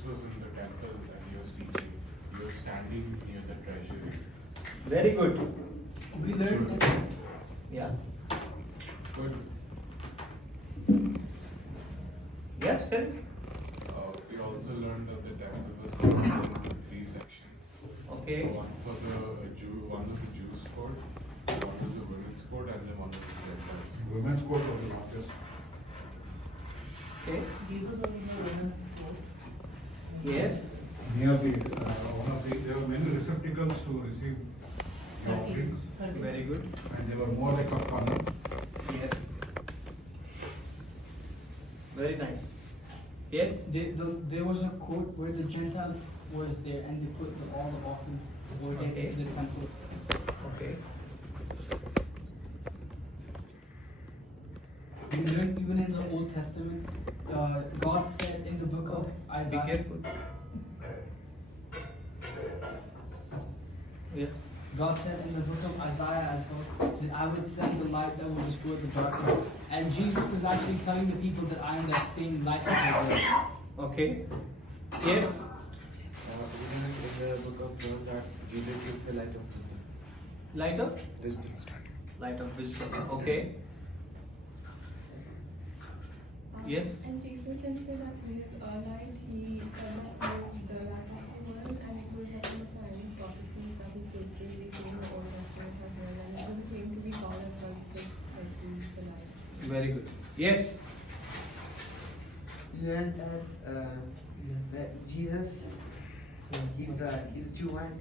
Jesus was in the temple and he was teaching. He was standing near the treasury. Very good. We learned that. Yeah. Good. Yes, tell me. We also learned that the temple was divided into three sections. Okay. One for the one was the Jews' court, one was the women's court, and then one was the Gentiles. Women's court was the largest. Okay. Jesus was in the women's court. Yes. Near the, there were many receptacles to receive the offerings, Very good. and they were more like a funnel. Yes. Very nice. Yes. There was a court where the Gentiles was there, and they put all the offerings were there Okay. into the temple. Okay. We learn even in the Old Testament, God said in the book of Be Isaiah. careful. Yeah. God said in the book of Isaiah as well that I would send the light that will destroy the darkness. And Jesus is actually telling the people that I am that same light of the world. Okay. Yes. Isn't it in the book of John that Jesus is the light of wisdom? Light of? Wisdom. Light of wisdom. Okay. Yes. And Jesus can say that he is a light. He said that he is the light of the world, and it was one of the signs prophecies that he fulfilled. We see in the Old Testament as well, and it was a claim to be God as well because he is the light. Very good. Yes. You learned that Jesus is the true one.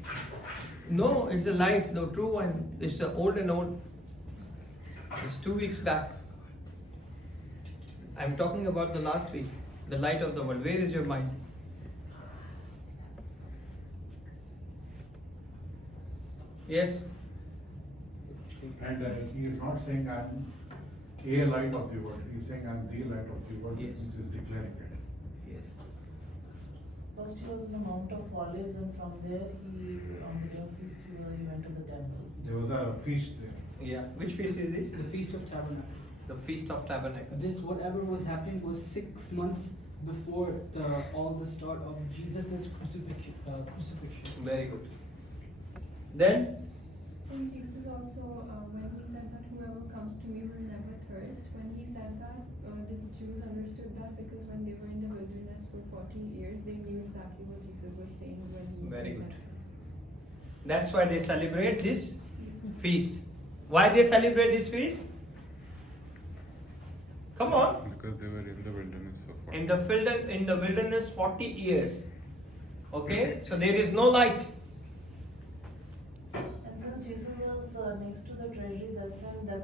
No, it's the light, the true one. It's the old and old. It's 2 weeks back. I'm talking about the last week. The light of the world. Where is your mind? Yes. And he is not saying I'm a light of the world, he is saying I'm the light of the world, Yes. which is declaring it. Yes. First he was in the Mount of Olives, and from there on the day of feast he went to the temple. There was a feast there. Yeah. Which feast is this? The Feast of Tabernacles. The Feast of Tabernacles. This, whatever was happening, was 6 months before all the start of Jesus' crucifixion. Very good. Then, And Jesus also, when he said that whoever comes to me will never thirst, when he said that, the Jews understood that because when they were in the wilderness for 40 years, they knew exactly what Jesus was saying when he Very said good. that. that's why they celebrate this He's- feast. Why they celebrate this feast? Come on. Because they were in the wilderness for 40 In the wilderness 40 years. Okay? So there is no light. And since Jesus was next to the treasury, that's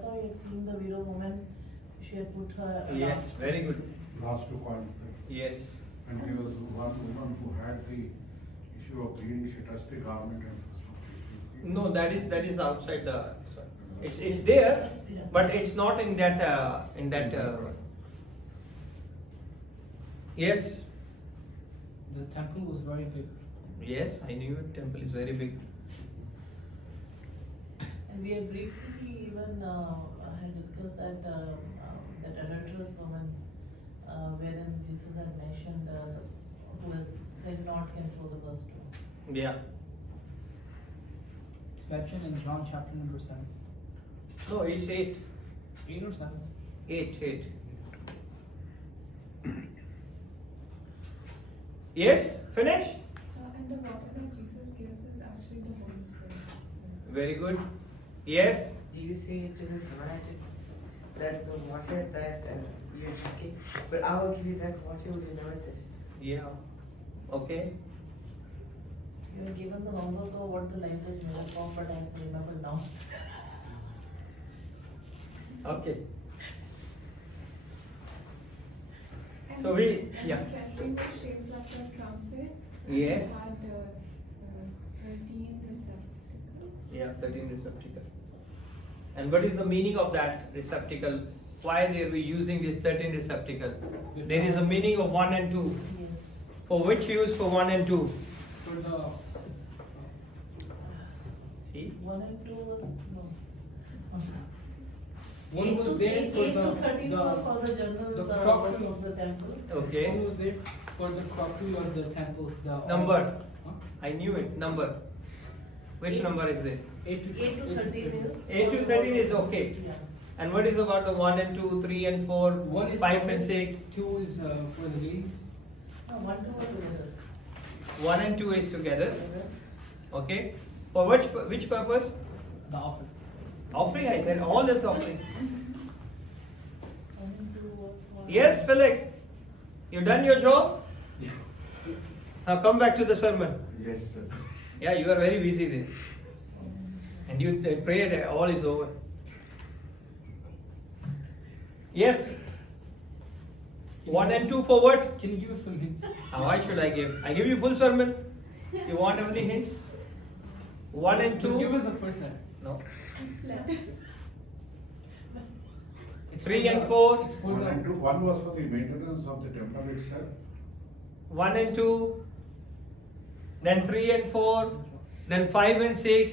why he had seen the widow woman. She had put her. Yes, very good. Last 2 coins there. Yes. And he was one woman who had the issue of bleeding, she touched the garment and. No, that is outside the. It's there, but it's not in that. Yes. The temple was very big. Yes, I knew it. Temple is very big. And we had briefly even had discussed that adulterous woman, wherein Jesus had mentioned who has said not can throw the first stone. Yeah. It's mentioned in John chapter number 7. No, it's 8. 8 or 7? 8. Yes, finish. And the water that Jesus gives is actually the Holy Spirit. Very good. Yes. Jesus said to the Samaritan that the water that you are drinking, but I will give you that water will you never thirst. Yeah. Okay. You were given the long ago what the language made up of, but I can remember now. Okay. And So we- and yeah. the treasury was shaped like a trumpet. and Yes. it had 13 receptacles. Yeah, 13 receptacle. And what is the meaning of that receptacle? Why they were using this 13 receptacle? There is a meaning of 1 and 2. Yes. For which use for 1 and 2? For the See? 1 and 2 was no. One was there for 8 to 13 the was for the general the work crockery. of the temple. Okay. One was there for the crockery of the temple. The Number. Huh? I knew it. Number. Which number is it? 8 to 8 to 13 is. 8 to 13 is okay. Yeah. And what is about the 1 and 2, 3 and 4, One is 5 for and men, 6? 2 is for the ladies. No, 1 to 1 together. 1 and 2 is together. Okay. For which purpose? The offering. Offering, I said all is offering. 1 and 2 was one. Yes, Felix. You done your job? Now come back to the sermon. Yes, sir. Yeah, you are very busy then. And you pray that all is over. Yes. 1 and 2 for what? Can you give us some hints? Why should I give? I give you full sermon. You want only hints? 1 and 2. Just give us the first one. No. It's 3 for and the- 4. It's for One the. and two, one was for the maintenance of the temple itself. 1 and 2. Then 3 and 4. Then 5 and 6.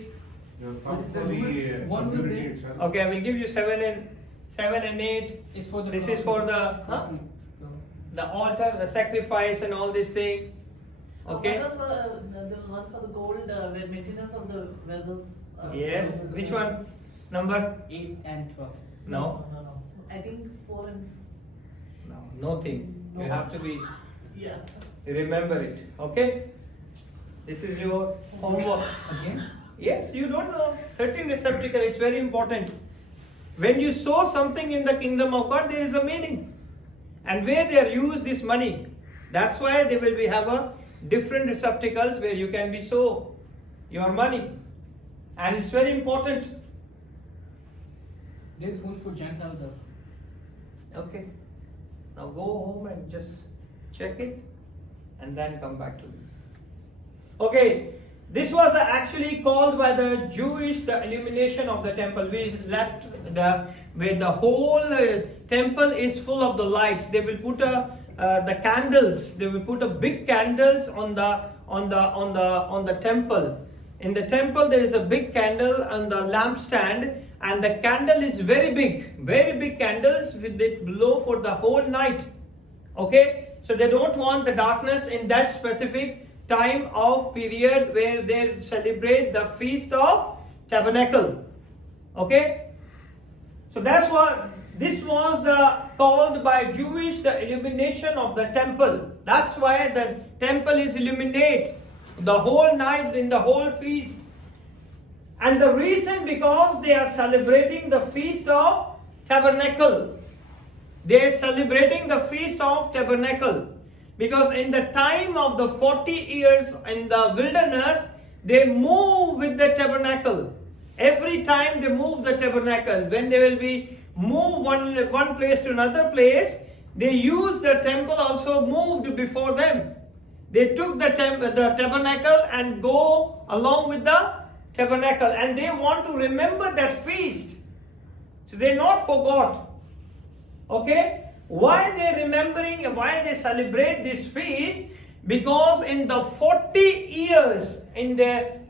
There was Was some it the for the woman? One was community there. itself. Okay, I will give you 7 and 8. It's for the. This is for the crockery. the altar, the sacrifice, and all this thing. Okay. One was for, there was one for the gold, where maintenance of the vessels. Yes. Which one? Number? 8 and 12. No. No. I think 4 and. No. No thing. You have to be. Yeah. Remember it. Okay. This is your homework. Again? Yes, you don't know. 13 receptacle. It's very important. When you sow something in the kingdom of God, there is a meaning. And where they are used this money, that's why they will have a different receptacles where you can be sow your money. And it's very important. There's one for Gentiles also. Okay. Now go home and just check it and then come back to me. Okay. This was actually called by the Jewish the illumination of the temple. We left where the whole temple is full of the lights. They will put the candles. They will put a big candles on the temple. In the temple there is a big candle on the lampstand, and the candle is very big candles with it glow for the whole night. Okay, so they don't want the darkness in that specific time of period where they celebrate the feast of tabernacle. Okay, so that's what this was called by Jewish the illumination of the temple. That's why the temple is illuminate the whole night in the whole feast. And the reason, because they are celebrating the feast of tabernacle. They are celebrating the feast of tabernacle. Because in the time of the 40 years in the wilderness, they move with the tabernacle. Every time they move the tabernacle, when they will be move one place to another place, they use the temple also moved before them. They took the tabernacle and go along with the tabernacle, and they want to remember that feast. So they not forgot. Okay? Why they remembering, why they celebrate this feast? Because in the 40 years in the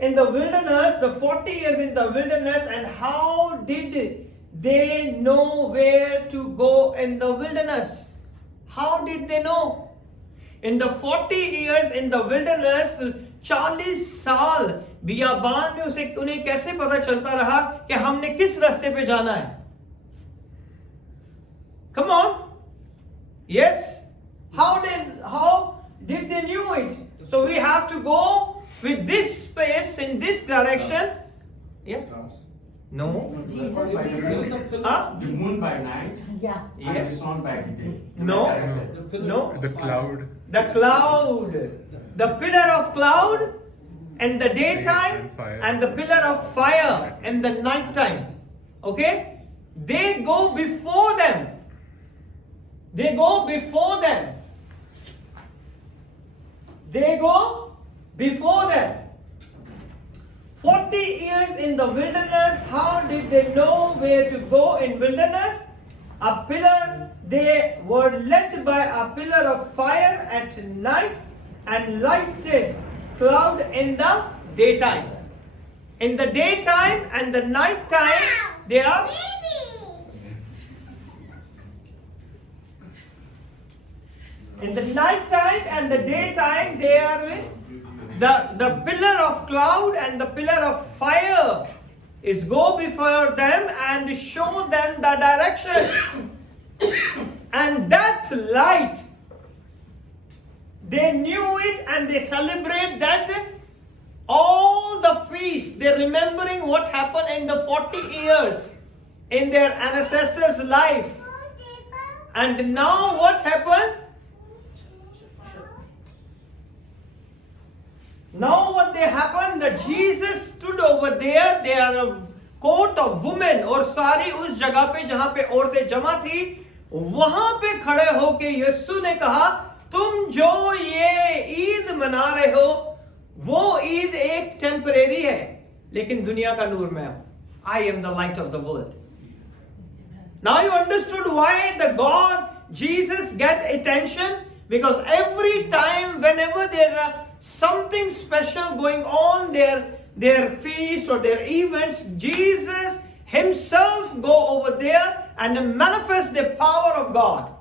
wilderness, the 40 years in the wilderness, and how did they know where to go in the wilderness? How did they know? In the 40 years in the wilderness, 40 साल बियाबान में उन्हें कैसे पता चलता रहा कि हमने किस रास्ते पे जाना है? Come on. Yes. How did they knew it? So we have to go with this space in this direction. Yeah. Stars. No. Jesus, There's a pillar. Huh? The moon by night Yeah. and the Yes. sun by the day. No. The pillar No. of The fire. cloud. The cloud. The pillar of cloud in the daytime and the pillar of fire in the night time. Okay? They go before them. They go before them. They go before them. 40 years in the wilderness, how did they know where to go in wilderness? A pillar, they were led by a pillar of fire at night and lighted cloud in the daytime. In the daytime and the night time, they are in the night time and the daytime they are the pillar of cloud and the pillar of fire is go before them and show them the direction. And that light, they knew it and they celebrate that all the feasts, they're remembering what happened in the 40 years in their ancestors' life. And now what happened? Now what they happened, that Jesus stood over there, they are a court of women और सारी उस जगह पे जहां पे औरतें जमा थी, वहां पे खड़े होके यीशु ने कहा, तुम जो ये ईद मना रहे हो, वो ईद एक टेम्परेरी है, लेकिन दुनिया का नूर मैं हूं. I am the light of the world. Now you understood why the God, Jesus get attention? Because every time, whenever there are something special going on, their feast or their events, Jesus himself go over there and manifest the power of God.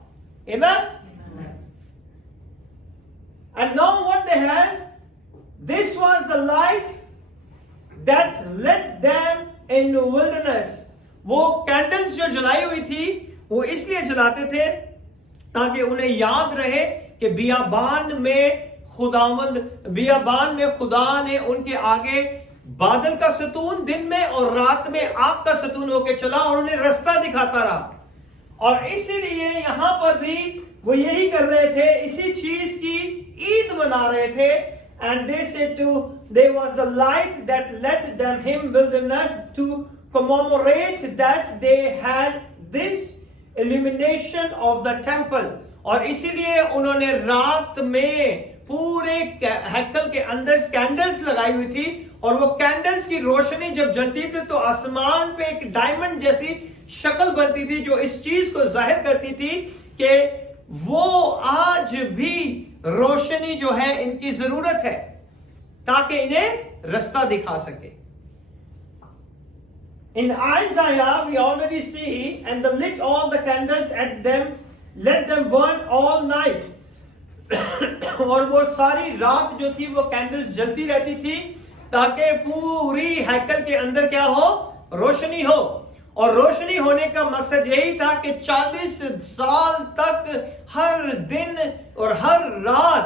Amen? And now what they had, this was the light that led them in the wilderness. वो candles जो जलाई हुई थी वो इसलिए जलाते थे ताकि उन्हें याद रहे कि बियाबान में खुदा ने उनके आगे बादल का सतून दिन में और रात में आग का सतून होके चला और उन्हें रास्ता दिखाता रहा. और इसीलिए यहां पर भी वो यही कर रहे थे, इसी चीज की ईद मना रहे थे. And they said there was the light that led them him wilderness to commemorate that they had this illumination of the temple. और इसीलिए उन्होंने रात में पूरे हैकल के अंदर कैंडल्स लगाई हुई थी और वो कैंडल्स की रोशनी जब जलती थी तो आसमान पे एक डायमंड जैसी शक्ल बनती थी जो इस चीज को जाहिर करती थी कि वो आज भी रोशनी जो है इनकी जरूरत है ताकि इन्हें रास्ता दिखा सके. In Isaiah we already see, and they lit all the candles at them, let them burn all night. और वो सारी रात जो थी वो कैंडल्स जलती रहती थी ताकि पूरी हैकल के अंदर क्या हो, रोशनी हो. और रोशनी होने का मकसद यही था कि 40 साल तक हर दिन और हर रात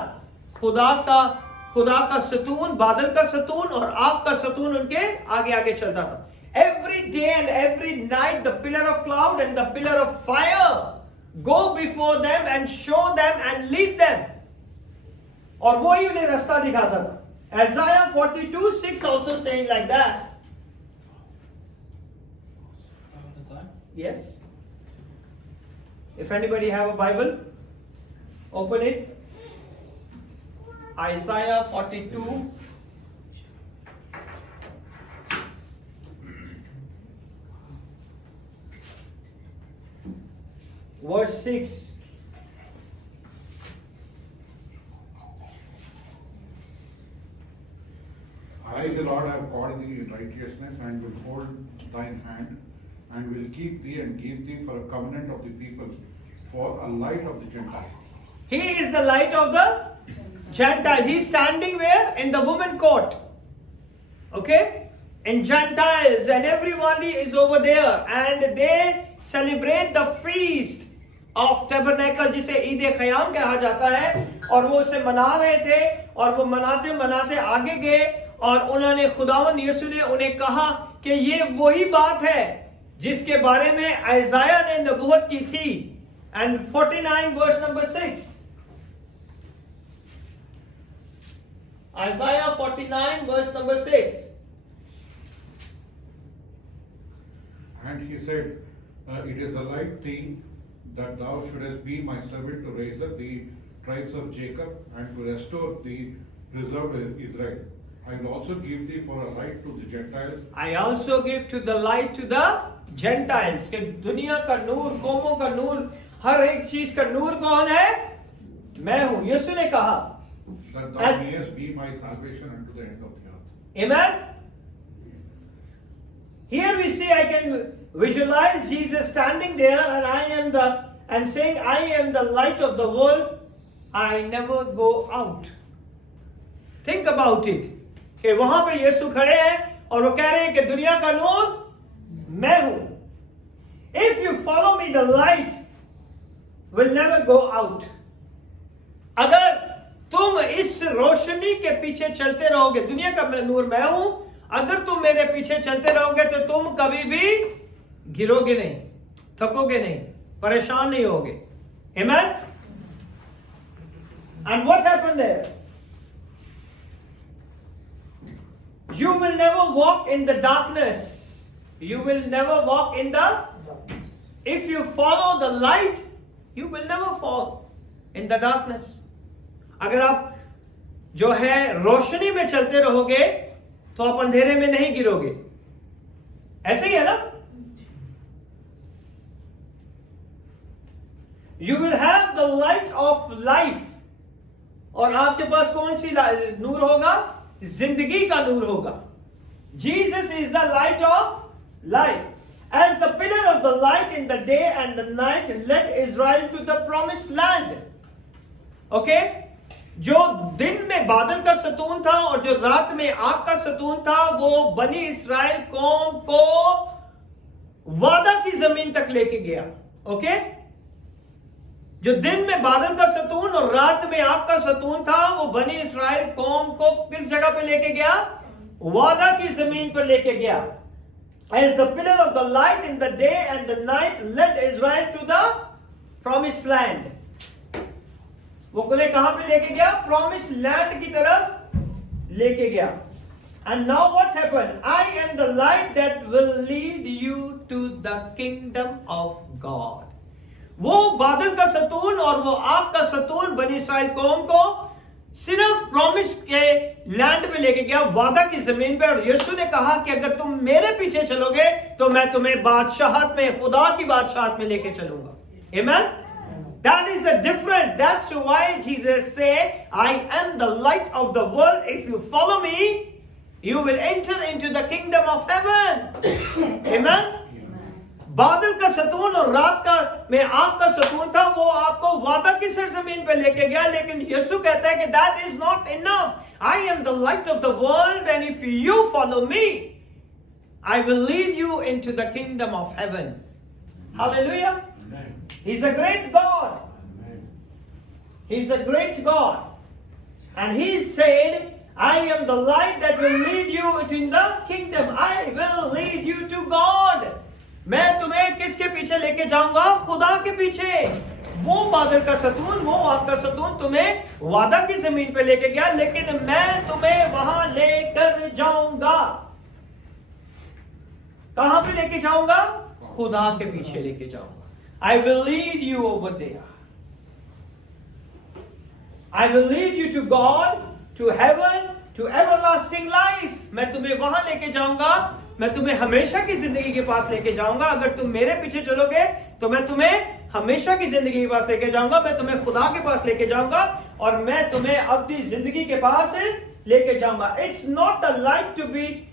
खुदा का सतून, बादल का सतून और आग का सतून उनके आगे आगे चलता था. Every day and every night the pillar of cloud and the pillar of fire go before them and show them and lead them. और वो ही उन्हें रास्ता दिखाता था. Isaiah 42:6 also saying like that. Yes. If anybody have a Bible, open it. Isaiah 42. Verse 6. I, the Lord, have called thee in righteousness and will hold thine hand and will keep thee and give thee for a covenant of the people, for a light of the Gentiles. He is the light of the Gentile. He is standing where? In the woman court. Okay? In Gentiles, and everybody is over there and they celebrate the feast of tabernacle जिसे ईद ख़याम कहा जाता है. और वो उसे मना रहे थे और वो मनाते मनाते आगे गए और उन्होंने खुदावंद यीशु ने उन्हें कहा कि ये वही बात है जिसके बारे में आइज़ाया ने नबूवत की थी. And 49 verse number 6. Isaiah 49 verse number 6. And he said, it is a light thing that thou shouldest be my servant to raise up the tribes of Jacob and to restore the preserved Israel. I will also give thee for a light to the Gentiles. I also give to the light to the Gentiles. कि दुनिया का नूर, कौमों का नूर, हर एक चीज का नूर कौन है? मैं हूं. यीशु ने कहा. That thou mayest be my salvation unto the end of the earth. Amen. Here we see, I can visualize Jesus standing there and saying, I am the light of the world. I never go out. Think about it. कि वहां पे यीशु खड़े हैं और वो कह रहे हैं कि दुनिया का नूर मैं हूं. If you follow me, the light will never go out. अगर तुम इस रोशनी के पीछे चलते रहोगे, दुनिया का नूर मैं हूं, अगर तुम मेरे पीछे चलते रहोगे तो तुम कभी भी गिरोगे नहीं, थकोगे नहीं, परेशान नहीं होगे. Amen? And what happened there? You will never walk in the darkness. You will never walk in the... If you follow the light, you will never fall in the darkness. अगर आप जो है रोशनी में चलते रहोगे तो आप अंधेरे में नहीं गिरोगे. ऐसे ही है ना? You will have the light of life. और आपके पास कौन सी नूर होगा? जिंदगी का नूर होगा. Jesus is the light of life. As the pillar of the light in the day and the night led Israel to the promised land. Okay? जो दिन में बादल का सतून था और जो रात में आग का सतून था, वो बनी इस्राएल कौम को वादा की जमीन तक लेके गया. ओके? जो दिन में बादल का सतून और रात में आग का सतून था, वो बनी इस्राएल कौम को किस जगह पे लेके गया? वादा की जमीन पर लेके गया. As the pillar of the light in the day and the night led Israel to the promised land. वो उन्हें कहां पे लेके गया? promised land की तरफ लेके गया. And now what happened? I am the light that will lead you to the kingdom of God. वो बादल का सतून और वो आग का सतून बनी इस्राएल कौम को सिर्फ प्रॉमिस के लैंड में लेके गया, वादा की जमीन पे. और यीशु ने कहा कि अगर तुम मेरे पीछे चलोगे तो मैं तुम्हें बादशाहत में, खुदा की बादशाहत में लेके चलूंगा. Amen? That is the difference. That's why Jesus said, I am the light of the world. If you follow me, you will enter into the kingdom of heaven. Amen? बादल का सतून और रात का में आग का सतून था, वो आपको वादा की सरजमीन पे लेके गया. लेकिन यीशु कहता है कि that is not enough. I am the light of the world, and if you follow me, I will lead you into the kingdom of heaven. Hallelujah. Amen. He's a great God. Amen. He's a great God. And he said, I am the light that will lead you into the kingdom. I will lead you to God. मैं तुम्हें किसके पीछे लेके जाऊंगा? खुदा के पीछे. वो बादल का सतून, वो आग का सतून तुम्हें वादा की जमीन पे लेके गया, लेकिन मैं तुम्हें वहां लेकर जाऊंगा. कहां पे लेके जाऊंगा? खुदा के पीछे लेके जाऊंगा. I will lead you over there. I will lead you to God, to heaven, to everlasting life. मैं तुम्हें वहां लेके जाऊंगा, मैं तुम्हें हमेशा की जिंदगी के पास लेके जाऊंगा. अगर तुम मेरे पीछे चलोगे तो मैं तुम्हें हमेशा की जिंदगी के पास लेके जाऊंगा. मैं तुम्हें खुदा के पास लेके जाऊंगा और मैं तुम्हें अपनी जिंदगी के पास लेके जाऊंगा. It's not a light to be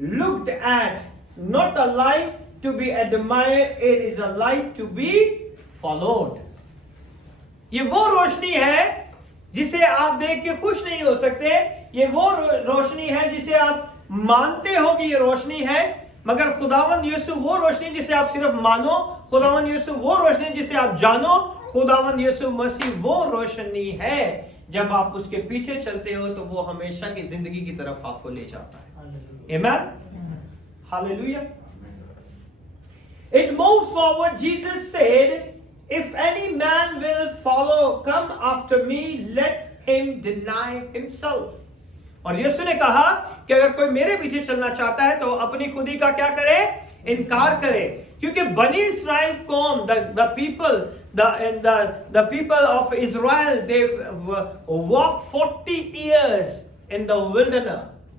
looked at, not a light to be admired. It is a light to be followed. ये वो रोशनी है जिसे आप देख के खुश नहीं हो सकते. ये वो रोशनी है जिसे आप मानते हो कि ये रोशनी है, मगर खुदावन यीशु वो रोशनी जिसे आप सिर्फ मानो. खुदावन यीशु वो रोशनी जिसे आप जानो. खुदावन यीशु मसीह वो रोशनी है, जब आप उसके पीछे चलते हो तो वो हमेशा की जिंदगी की तरफ आपको ले जाता है. Amen? Hallelujah. It moves forward. Jesus said, if any man will follow, come after me, let him deny himself. और यीशु ने कहा कि अगर कोई मेरे पीछे चलना चाहता है तो अपनी खुदी का क्या करे? इनकार करे. क्योंकि बनी इस्राएल कौम, the people of Israel, they walked 40 years in the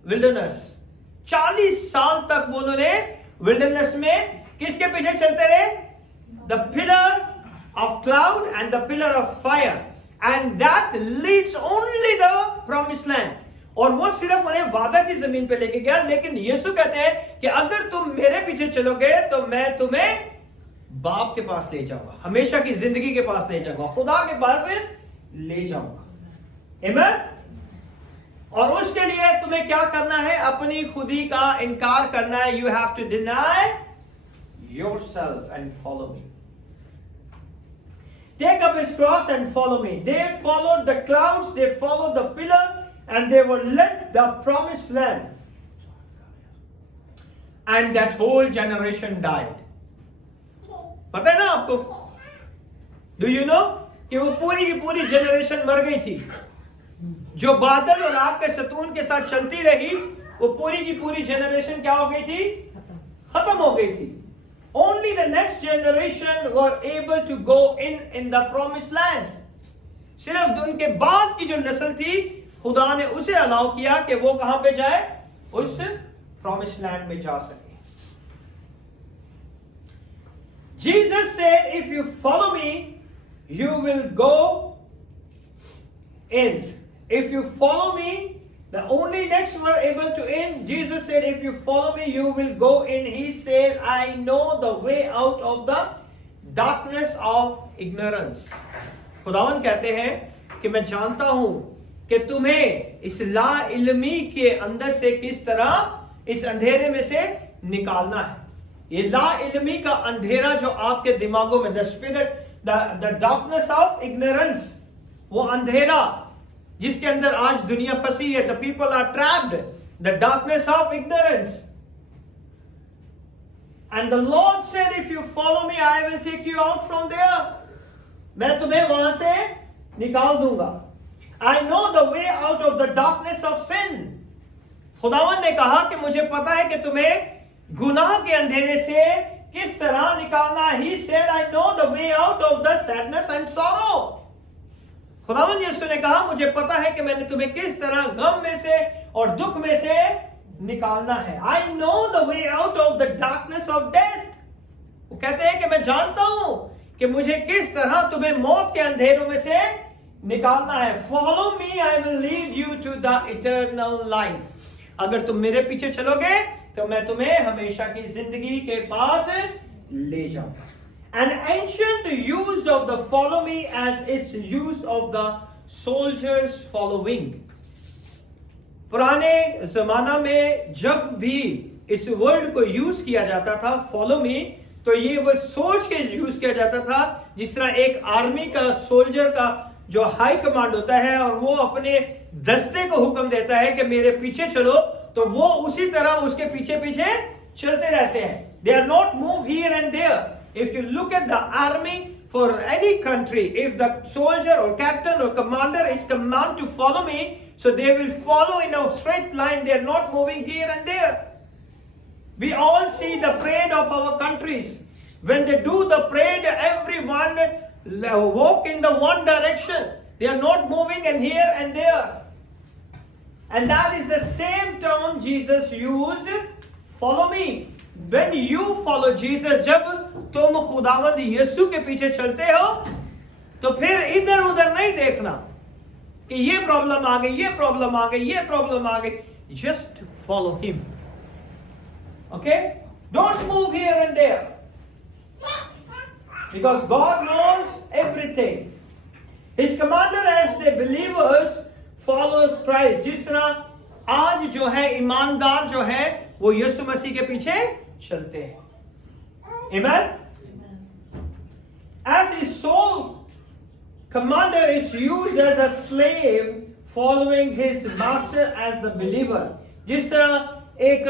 wilderness. 40 साल तक वो उन्होंने wilderness में किसके पीछे चलते रहे? The pillar of cloud and the pillar of fire, and that leads only the promised land. और वो सिर्फ उन्हें वादा की जमीन पे लेके गया, लेकिन यीशु कहते हैं कि अगर तुम मेरे पीछे चलोगे तो मैं तुम्हें बाप के पास ले जाऊंगा, हमेशा की जिंदगी के पास ले जाऊंगा, खुदा के पास ले जाऊंगा। आमीन। और उसके लिए तुम्हें क्या करना है? अपनी खुदी का इनकार करना है। You have to deny yourself and follow me. Take up his cross and follow me. They followed the clouds, they followed the pillar, and they were led the promised land. And that whole generation died. पता है ना आपको? Do you know कि वो पूरी की पूरी generation मर गई थी। जो बादल और आग के सतून के साथ चलती रही, वो पूरी की पूरी जनरेशन क्या हो गई थी? खत्म हो गई थी। Only the next generation were able to go in the promised land. सिर्फ उनके बाद की जो नस्ल थी, खुदा ने उसे अलाउ किया कि वो कहां पे जाए? उस promised land में जा सके। Jesus said, if you follow me, you will go in. If you follow me, the only next were able to in. Jesus said, if you follow me, you will go in. He said, I know the way out of the darkness of ignorance. खुदावन कहते हैं कि मैं जानता हूं कि तुम्हें इस ला इल्मी के अंदर से किस तरह इस अंधेरे में से निकालना है। ये ला इल्मी का अंधेरा जो आपके दिमागों में, the spirit, the darkness of ignorance, वो अंधेरा जिसके अंदर आज दुनिया फंसी है। The people are trapped, the darkness of ignorance. And the Lord said, if you follow me, I will take you out from there. मैं तुम्हें वहां से निकाल दूंगा। I know the way out of the darkness of sin. खुदावन ने कहा कि मुझे पता है कि तुम्हें गुनाह के अंधेरे से किस तरह निकालना है। He said, I know the way out of the sadness and sorrow. खुदावन यीशु ने कहा मुझे पता है कि मैंने तुम्हें किस तरह गम में से और दुख में से निकालना है। I know the way out of the darkness of death. वो कहते हैं कि मैं जानता हूं कि मुझे किस तरह तुम्हें मौत के अंधेरों में से निकालना है। Follow me, I will lead you to the eternal life. अगर तुम मेरे पीछे चलोगे तो मैं तुम्हें हमेशा की जिंदगी के पास ले जाऊंगा। An ancient used of the follow me as its use of the soldiers following. पुराने जमाना में जब भी इस वर्ड को यूज किया जाता था follow me, तो ये वो सोच के यूज किया जाता था जिस तरह एक आर्मी का सोल्जर का जो हाई कमांड होता है और वो अपने दस्ते को हुक्म देता है कि मेरे पीछे चलो, तो वो उसी तरह उसके पीछे पीछे चलते रहते हैं। They are not move here and there. If you look at the army for any country, if the soldier or captain or commander is commanded to follow me, so they will follow in a straight line. They are not moving here and there. We all see the parade of our countries. When they do the parade, everyone walk in the one direction. They are not moving and here and there. And that is the same term Jesus used, follow me. When you follow Jesus, जब तुम खुदावंद यीशु के पीछे चलते हो, तो फिर इधर उधर नहीं देखना कि ये प्रॉब्लम आ गई, ये प्रॉब्लम आ गई, ये प्रॉब्लम आ गई। Just follow him. Okay? Don't move here and there. Because God knows everything. His commander as the believers follows Christ. जिस तरह आज जो है ईमानदार जो है वो यीशु मसीह के पीछे चलते हैं। Amen? As his soul commander is used as a slave following his master as the believer. जिस तरह एक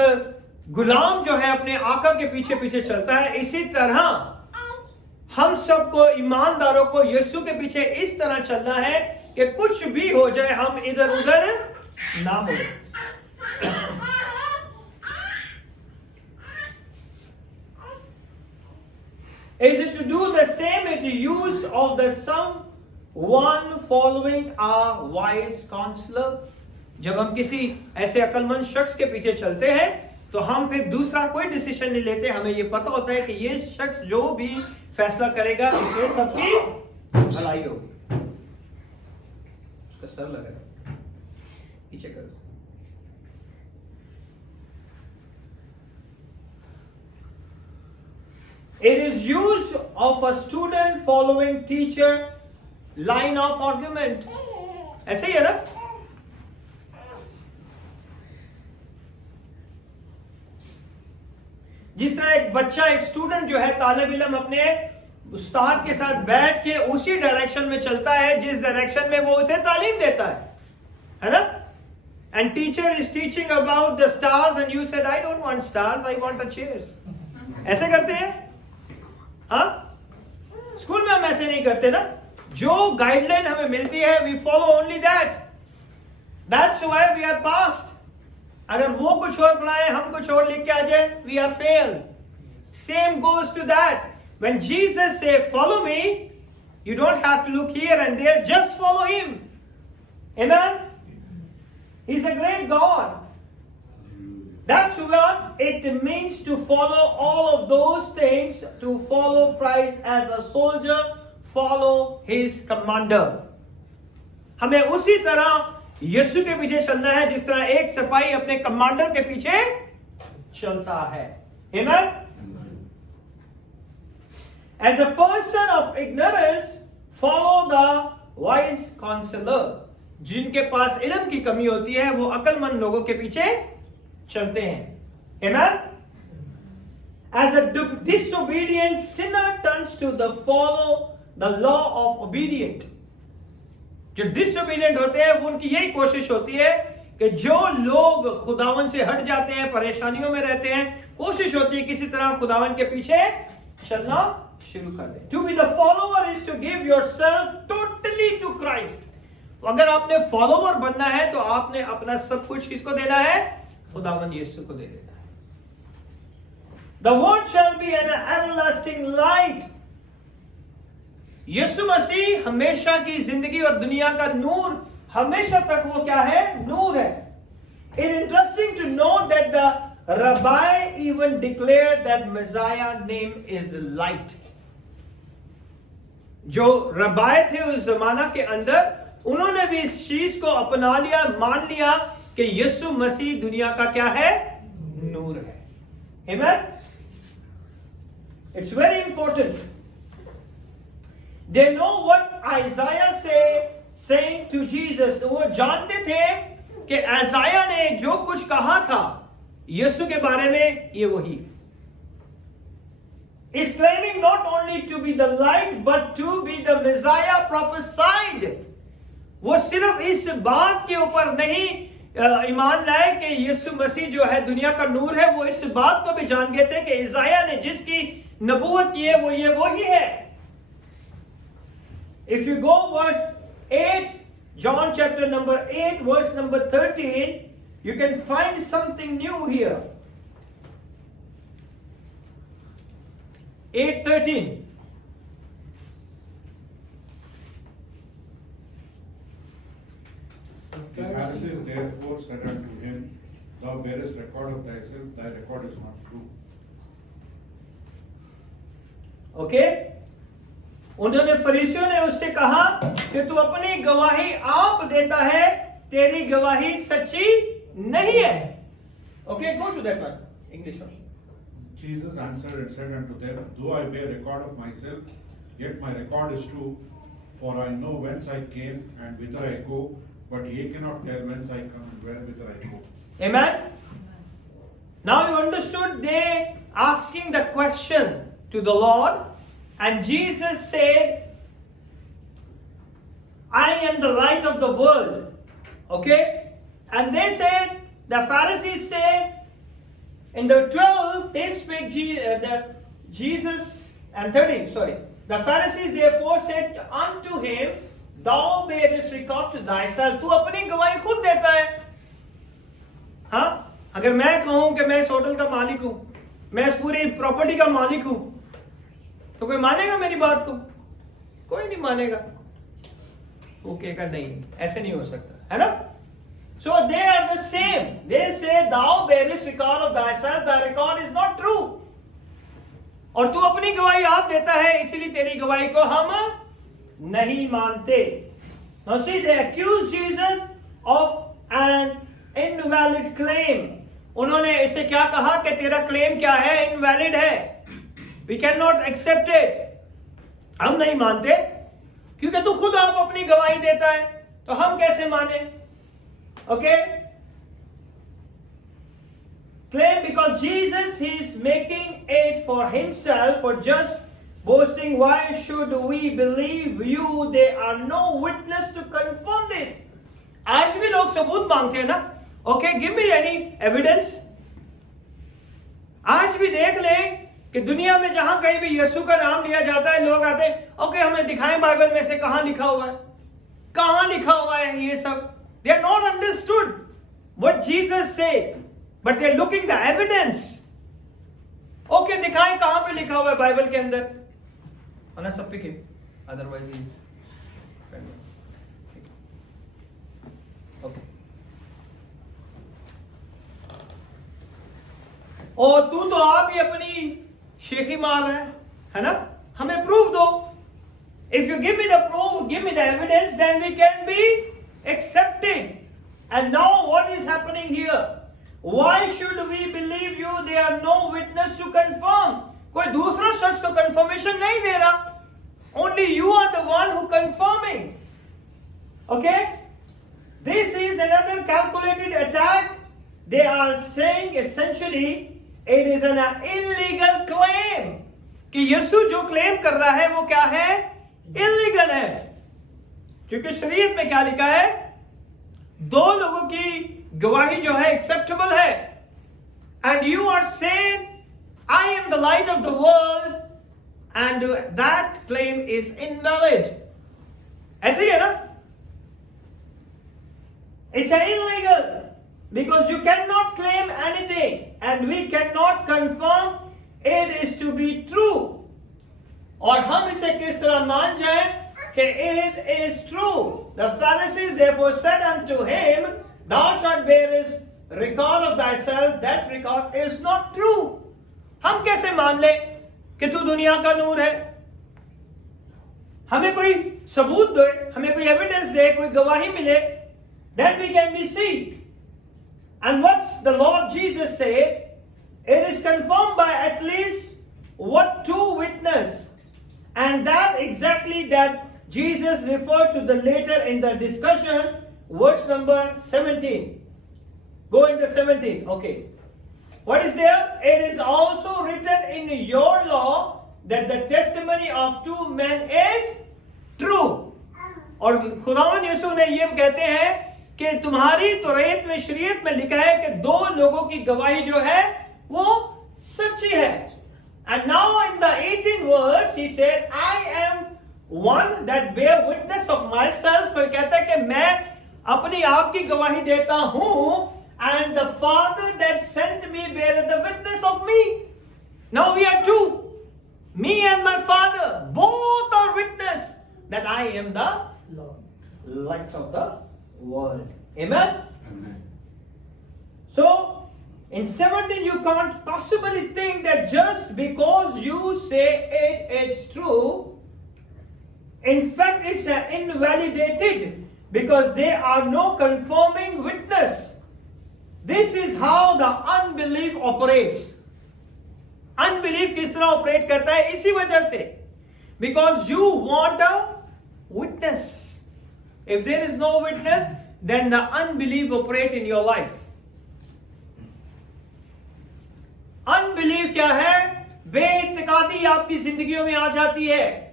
गुलाम जो है अपने आका के पीछे पीछे चलता है, इसी तरह हम सबको ईमानदारों को यीशु के पीछे इस तरह चलना है कि कुछ भी हो जाए हम इधर उधर ना मुड़े। Is it to do the same? It is used of the someone following a wise counselor. जब हम किसी ऐसे अक्लमंद शख्स के पीछे चलते हैं तो हम फिर दूसरा कोई डिसीजन नहीं लेते। हमें ये पता होता है कि ये शख्स जो भी फैसला करेगा इसमें सबकी भलाई होगी। उसका सर लगा पीछे करो। It is used of a student following teacher line of argument. ऐसे ही है ना? जिस तरह एक बच्चा, एक स्टूडेंट जो है, तालिब इल्म अपने उस्ताद के साथ बैठ के उसी डायरेक्शन में चलता है जिस डायरेक्शन में वो उसे तालीम देता है ना? And teacher is teaching about the stars and you said I don't want stars, I want a chairs. ऐसे करते हैं? हाँ? स्कूल में हम ऐसे नहीं करते ना? जो गाइडलाइन हमें मिलती है we follow only that. That's why we are passed. अगर वो कुछ और पढ़ाए, हम कुछ और लिख के आ जाए, we are failed. Same goes to that. When Jesus say follow me, you don't have to look here and there, just follow him. Amen? He's a great God. That's what it means to follow all of those things, to follow Christ as a soldier, follow his commander. हमें उसी तरह यीशु के पीछे चलना है जिस तरह एक सिपाही अपने कमांडर के पीछे चलता है. Amen? As a person of ignorance, follow the wise counselor. जिनके पास इल्म की कमी होती है वो अक्लमंद लोगों के पीछे चलते हैं. Amen? As a disobedient sinner turns to the follow the law of obedient. जो disobedient होते हैं वो उनकी यही कोशिश होती है कि जो लोग खुदावन से हट जाते हैं, परेशानियों में रहते हैं, कोशिश होती है किसी तरह खुदावन के पीछे चलना शुरू कर दें. To be the follower is to give yourself totally to Christ. अगर आपने फॉलोवर बनना है तो आपने अपना सब कुछ किसको देना है? खुदावंद यीशु को दे देना है. The word shall be an everlasting light. यीशु मसीह हमेशा की जिंदगी और दुनिया का नूर, हमेशा तक वो क्या है? नूर है. It is interesting to know that the rabbi even declared that Messiah name is light. जो रबाय थे उस जमाना के अंदर, उन्होंने भी इस चीज को अपना लिया, मान लिया कि यीशु मसीह दुनिया का क्या है? नूर है. Amen? It's very important. They know what Isaiah saying to Jesus. तो वो जानते थे कि आइज़ाया ने जो कुछ कहा था यीशु के बारे में, ये वही is claiming not only to be the light but to be the Messiah prophesied. वो सिर्फ इस बात के ऊपर नहीं ईमान लाए कि यीशु मसीह जो है दुनिया का नूर है, वो इस बात को भी जान गए थे कि इज़ाया ने जिसकी नबूवत की है वो ये वही है. If you go verse 8, John chapter number 8 verse number 13, you can find something new here. 8:13. The Pharisees therefore said unto him, Thou bearest record of thyself, thy record is not true. Okay? उन्होंने फरीसियों ने उससे कहा कि तू अपनी गवाही आप देता है, तेरी गवाही सच्ची नहीं है. Okay, go to that one. English one. Jesus answered and said unto them, Though I bear record of myself, yet my record is true, for I know whence I came and whither I go, but ye cannot tell whence I come and whither I go. Amen? Now you understood, they asking the question to the Lord, and Jesus said, I am the light of the world. Okay? And they said, the Pharisees said, in the 12, they speak Jesus, and 13, sorry. The Pharisees therefore said unto him, Thou bearest record to thyself. तू अपनी गवाही खुद देता है. हाँ? अगर मैं कहूं कि मैं इस होटल का मालिक हूं, मैं इस पूरी प्रॉपर्टी का मालिक हूं, तो कोई मानेगा मेरी बात को? कोई नहीं मानेगा. वो कहेगा नहीं, ऐसे नहीं हो सकता, है ना? So they are the same. They say, Thou bearest record of thyself, thy record is not true. और तू अपनी गवाही आप देता है, इसीलिए तेरी गवाही को हम नहीं मानते. Now see, they accuse Jesus of an invalid claim. उन्होंने इसे क्या कहा कि तेरा क्लेम क्या है? इनवैलिड है. We cannot accept it. हम नहीं मानते क्योंकि तू खुद आप अपनी गवाही देता है, तो हम कैसे माने? Okay? Claim because Jesus, he is making it for himself, for just boasting. Why should we believe you? There are no witness to confirm this. आज भी लोग सबूत मांगते हैं ना. Okay, give me any evidence. आज भी देख लें कि दुनिया में जहां कहीं भी यीशु का नाम लिया जाता है, लोग आते हैं, ओके हमें दिखाएं बाइबल में से कहां लिखा हुआ है, कहां लिखा हुआ है ये सब. They are not understood what Jesus said, but they are looking the evidence. Okay, दिखाएं कहां पे लिखा हुआ है बाइबल के अंदर. Ana sab pick him, otherwise he. Okay. और तू तो आप ही अपनी शेखी मार रहा है ना? हमें प्रूफ दो. If you give me the proof, give me the evidence, then we can be accepted. And now what is happening here? Why should we believe you? There are no witness to confirm. कोई दूसरा शख्स तो confirmation नहीं दे रहा. Only you are the one who confirming. Okay? This is another calculated attack. They are saying essentially it is an illegal claim. कि यीशु जो claim कर रहा है वो क्या है? इलीगल है. क्योंकि शरीयत में क्या लिखा है? दो लोगों की गवाही जो है एक्सेप्टेबल है. And you are saying I am the light of the world and that claim is invalid. ऐसे ही है ना? It's illegal because you cannot claim anything and we cannot confirm it is to be true. और हम इसे किस तरह मान जाएं कि it is true. The Pharisees therefore said unto him, thou shalt bear his record of thyself, that record is not true. हम कैसे मान ले कि तू दुनिया का नूर है? हमें कोई सबूत दे, हमें कोई एविडेंस दे, कोई गवाही मिले, then we can be seen. And what's the Lord Jesus say? It is confirmed by at least what two witness, and that exactly that Jesus referred to the later in the discussion, verse number 17. Go into 17. Okay. What is there? It is also written in your law that the testimony of two men is true. और खुदावन यीशु ने ये कहते हैं कि तुम्हारी तौरात में, शरीयत में लिखा है कि दो लोगों की गवाही जो है वो सच्ची है. And now in the 18th verse he said, I am one that bear witness of myself. कोई कहता है कि मैं अपनी आप की गवाही देता हूं, and the Father that sent me beareth the witness of me. Now we are two. Me and my Father, both are witness that I am the light of the world. Amen? Amen. So, in 17 you can't possibly think that just because you say it's true, in fact it's invalidated because there are no confirming witness. This is how the unbelief operates. Unbelief किस तरह operate करता है? इसी वजह से. Because you want a witness. If there is no witness, then the unbelief operate in your life. Unbelief क्या है? बेइत्तेकादी आपकी जिंदगियों में आ जाती है.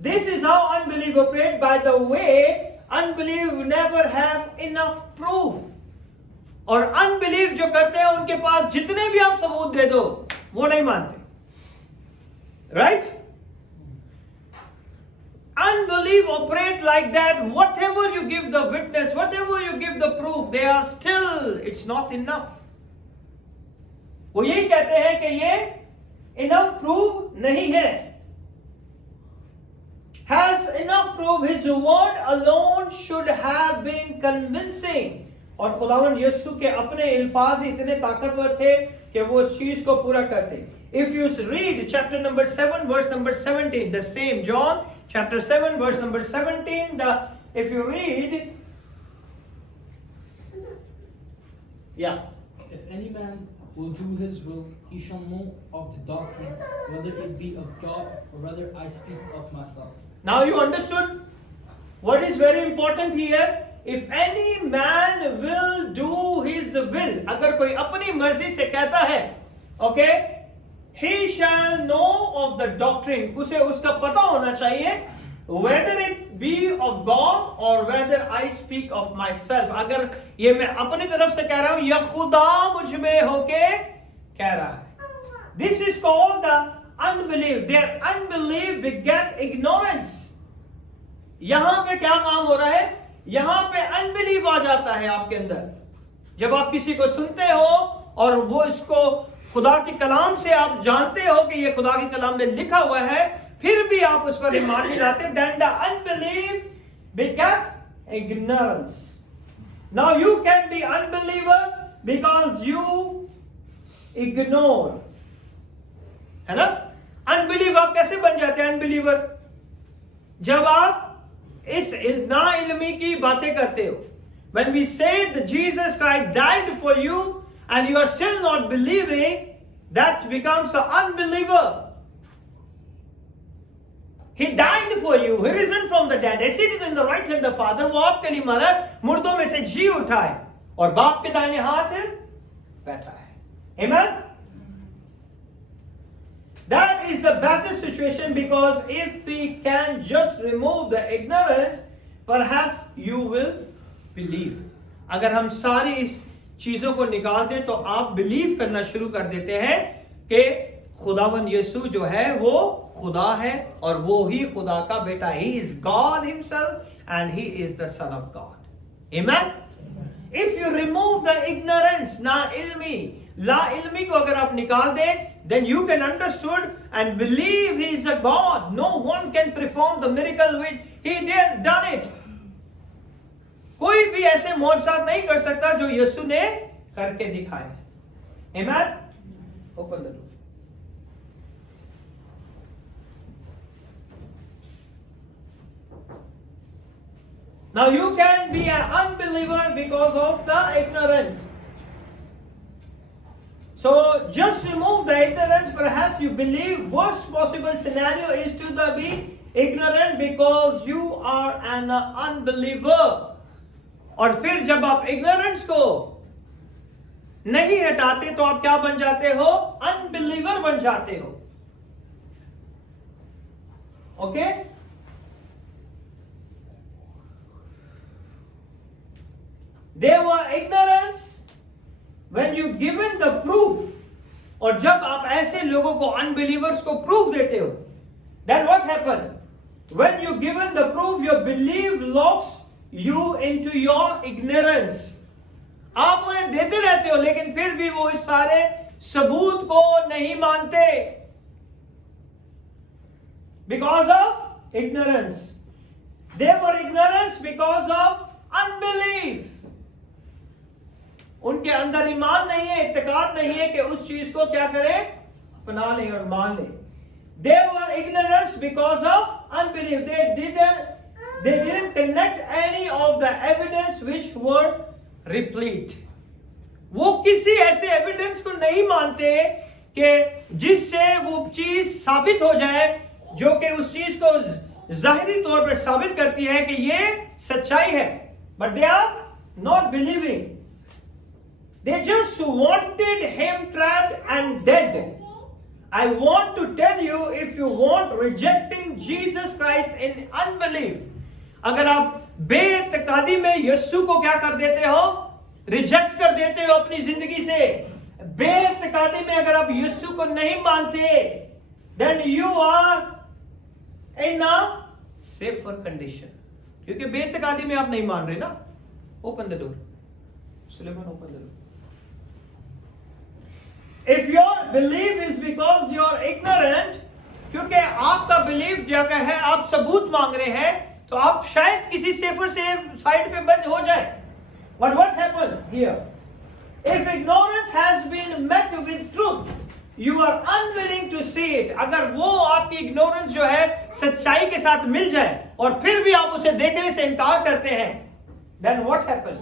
This is how unbelief operate. By the way, unbelief never have enough proof. और unbelief जो करते हैं उनके पास जितने भी आप सबूत दे दो वो नहीं मानते. Right? Unbelief operate like that. Whatever you give the witness, whatever you give the proof, they are still, it's not enough. वो यही कहते हैं कि ये enough proof नहीं है. Has enough proof, his word alone should have been convincing. और खुदावंद यीशु के अपने अल्फाज इतने ताकतवर थे कि वो उस चीज को पूरा करते. If you read chapter number 7 verse number 17, the same John chapter 7 verse number 17, if you read, yeah. If any man will do his will, he shall know of the doctrine, whether it be of God or whether I speak of myself. Now you understood what is very important here. If any man will do his will, अगर कोई अपनी मर्जी से कहता है, okay, he shall know of the doctrine. उसे उसका पता होना चाहिए, whether it be of God or whether I speak of myself. अगर ये मैं अपनी तरफ से कह रहा हूं या खुदा मुझ में होके कह रहा है. This is called the unbelief. Their unbelief beget ignorance. यहां पे क्या काम हो रहा है? यहां पे अनबिलीव आ जाता है आपके अंदर. जब आप किसी को सुनते हो और वो इसको खुदा के कलाम से आप जानते हो कि ये खुदा के कलाम में लिखा हुआ है, फिर भी आप उस पर ईमान नहीं लाते, then the unbelief begat ignorance. Now you can be unbeliever because you ignore. है ना? अनबिलीव आप कैसे बन जाते हैं अनबिलीवर? जब आप इस ना इल्मी की बातें करते हो. When we say that Jesus Christ died for you and you are still not believing, that becomes an unbeliever. He died for you. He risen from the dead. He seated in the right hand of the Father. वो आपके लिए मरा, मुर्दों में से जी उठा है और बाप के दाहिने हाथ बैठा है. Amen? That is the better situation, because if we can just remove the ignorance, perhaps you will believe. अगर हम सारी इस चीजों को निकाल दें तो आप बिलीव करना शुरू कर देते हैं कि खुदावन यीशु जो है वो खुदा है और वो ही खुदा का बेटा. He is God himself and he is the son of God. Amen? If you remove the ignorance, na ilmi, la ilmi को अगर आप निकाल दें, then you can understood and believe he is a God. No one can perform the miracle which he did done it. कोई भी ऐसे मौजज़ात नहीं कर सकता जो यीशु ने करके दिखाए. Amen? Open the door. Now you can be an unbeliever because of the ignorant. So just remove the ignorance. Perhaps you believe worst possible scenario is to be ignorant because you are an unbeliever. और फिर जब आप ignorance को नहीं हटाते तो आप क्या बन जाते हो? Unbeliever बन जाते हो. Okay? They were ignorance when you given the proof. और जब आप ऐसे लोगों को unbelievers को proof देते हो, then what happened? When you given the proof, your belief locks you into your ignorance. आप उन्हें देते रहते हो लेकिन फिर भी वो इस सारे सबूत को नहीं मानते. Because of ignorance. They were ignorance because of unbelief. उनके अंदर ईमान नहीं है, इत्तेकाद नहीं है कि उस चीज को क्या करें, अपना लें और मान लें. They were ignorance because of unbelief. They didn't connect any of the evidence which were replete. वो किसी ऐसे एविडेंस को नहीं मानते कि जिससे वो चीज साबित हो जाए, जो कि उस चीज को जाहिरी तौर पर साबित करती है कि ये सच्चाई है. But they are not believing. They just wanted him trapped and dead. I want to tell you, if you want rejecting Jesus Christ in unbelief, अगर आप बेइत्तेकादी में यीशु को क्या कर देते हो, रिजेक्ट कर देते हो अपनी जिंदगी से, बेइत्तेकादी में अगर आप यीशु को नहीं मानते, then you are in a safer condition. क्योंकि बेइत्तेकादी में आप नहीं मान रहे ना. Open the door. Suleiman, open the door. If your belief is because you're ignorant, क्योंकि आपका बिलीफ जगह है, आप सबूत मांग रहे हैं, तो आप शायद किसी सेफर साइड पे बंद हो जाए. But what happened here? If ignorance has been met with truth, you are unwilling to see it. अगर वो आपकी ignorance जो है सच्चाई के साथ मिल जाए और फिर भी आप उसे देखने से इनकार करते हैं, then what happens?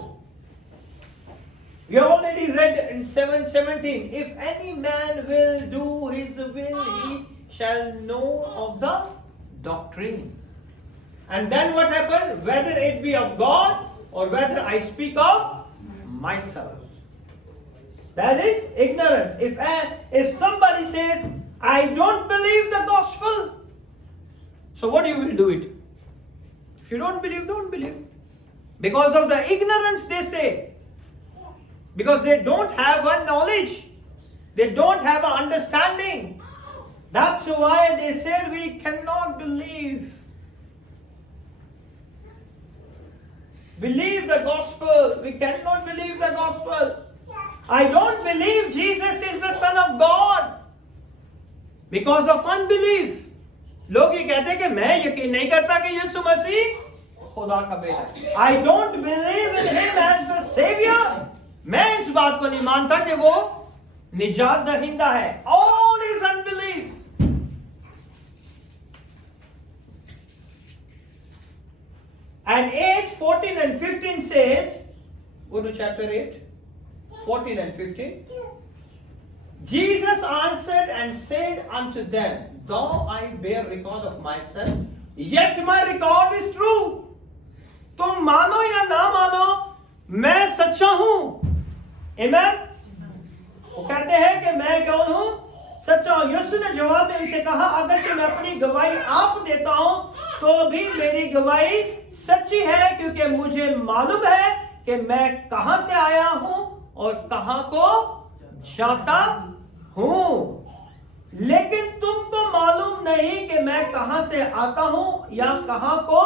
We already read in 7:17. If any man will do his will, he shall know of the doctrine. And then what happened? Whether it be of God or whether I speak of myself. That is ignorance. If somebody says, I don't believe the gospel, so what you will do it? If you don't believe, don't believe. Because of the ignorance, they say. Because they don't have a knowledge. They don't have an understanding. That's why they said we cannot believe. Believe the gospel. We cannot believe the gospel. I don't believe Jesus is the Son of God. Because of unbelief. लोग ये कहते हैं कि मैं यकीन नहीं करता कि यीशु मसीह खुदा का बेटा है. I don't believe in him as the savior. मैं इस बात को नहीं मानता कि वो निजात दहिंदा है. All is unbelief. And 8, 14 and 15 says, go to chapter 8, 14 and 15. Jesus answered and said unto them, though I bear record of myself, yet my record is true. तुम मानो या ना मानो, मैं सच्चा हूं. Amen? वो कहते हैं कि मैं कौन हूं? सच्चा हूं. यीशु ने जवाब में उनसे कहा, अगर कि मैं अपनी गवाही आप देता हूं, तो भी मेरी गवाही सच्ची है, क्योंकि मुझे मालूम है कि मैं कहां से आया हूं और कहां को जाता हूं. लेकिन तुमको मालूम नहीं कि मैं कहां से आता हूं या कहां को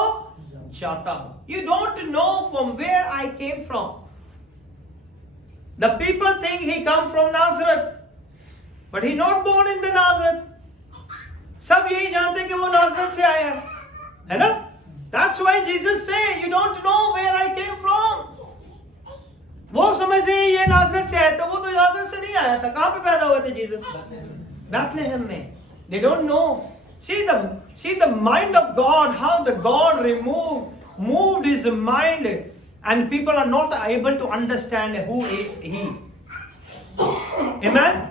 जाता हूं. You don't know from where I came from. The people think he come from Nazareth, but he not born in the Nazareth. सब यही जानते कि वो नाज़रेत से आया है ना? That's why Jesus say, you don't know where I came from. वो समझते हैं ये नाज़रेत से आया, तो वो तो नाज़रेत से नहीं आया था. कहां पे पैदा हुए थे जीसस? Bethlehem में. They don't know. See the mind of God, how the God moved his mind, and people are not able to understand who is he. Amen?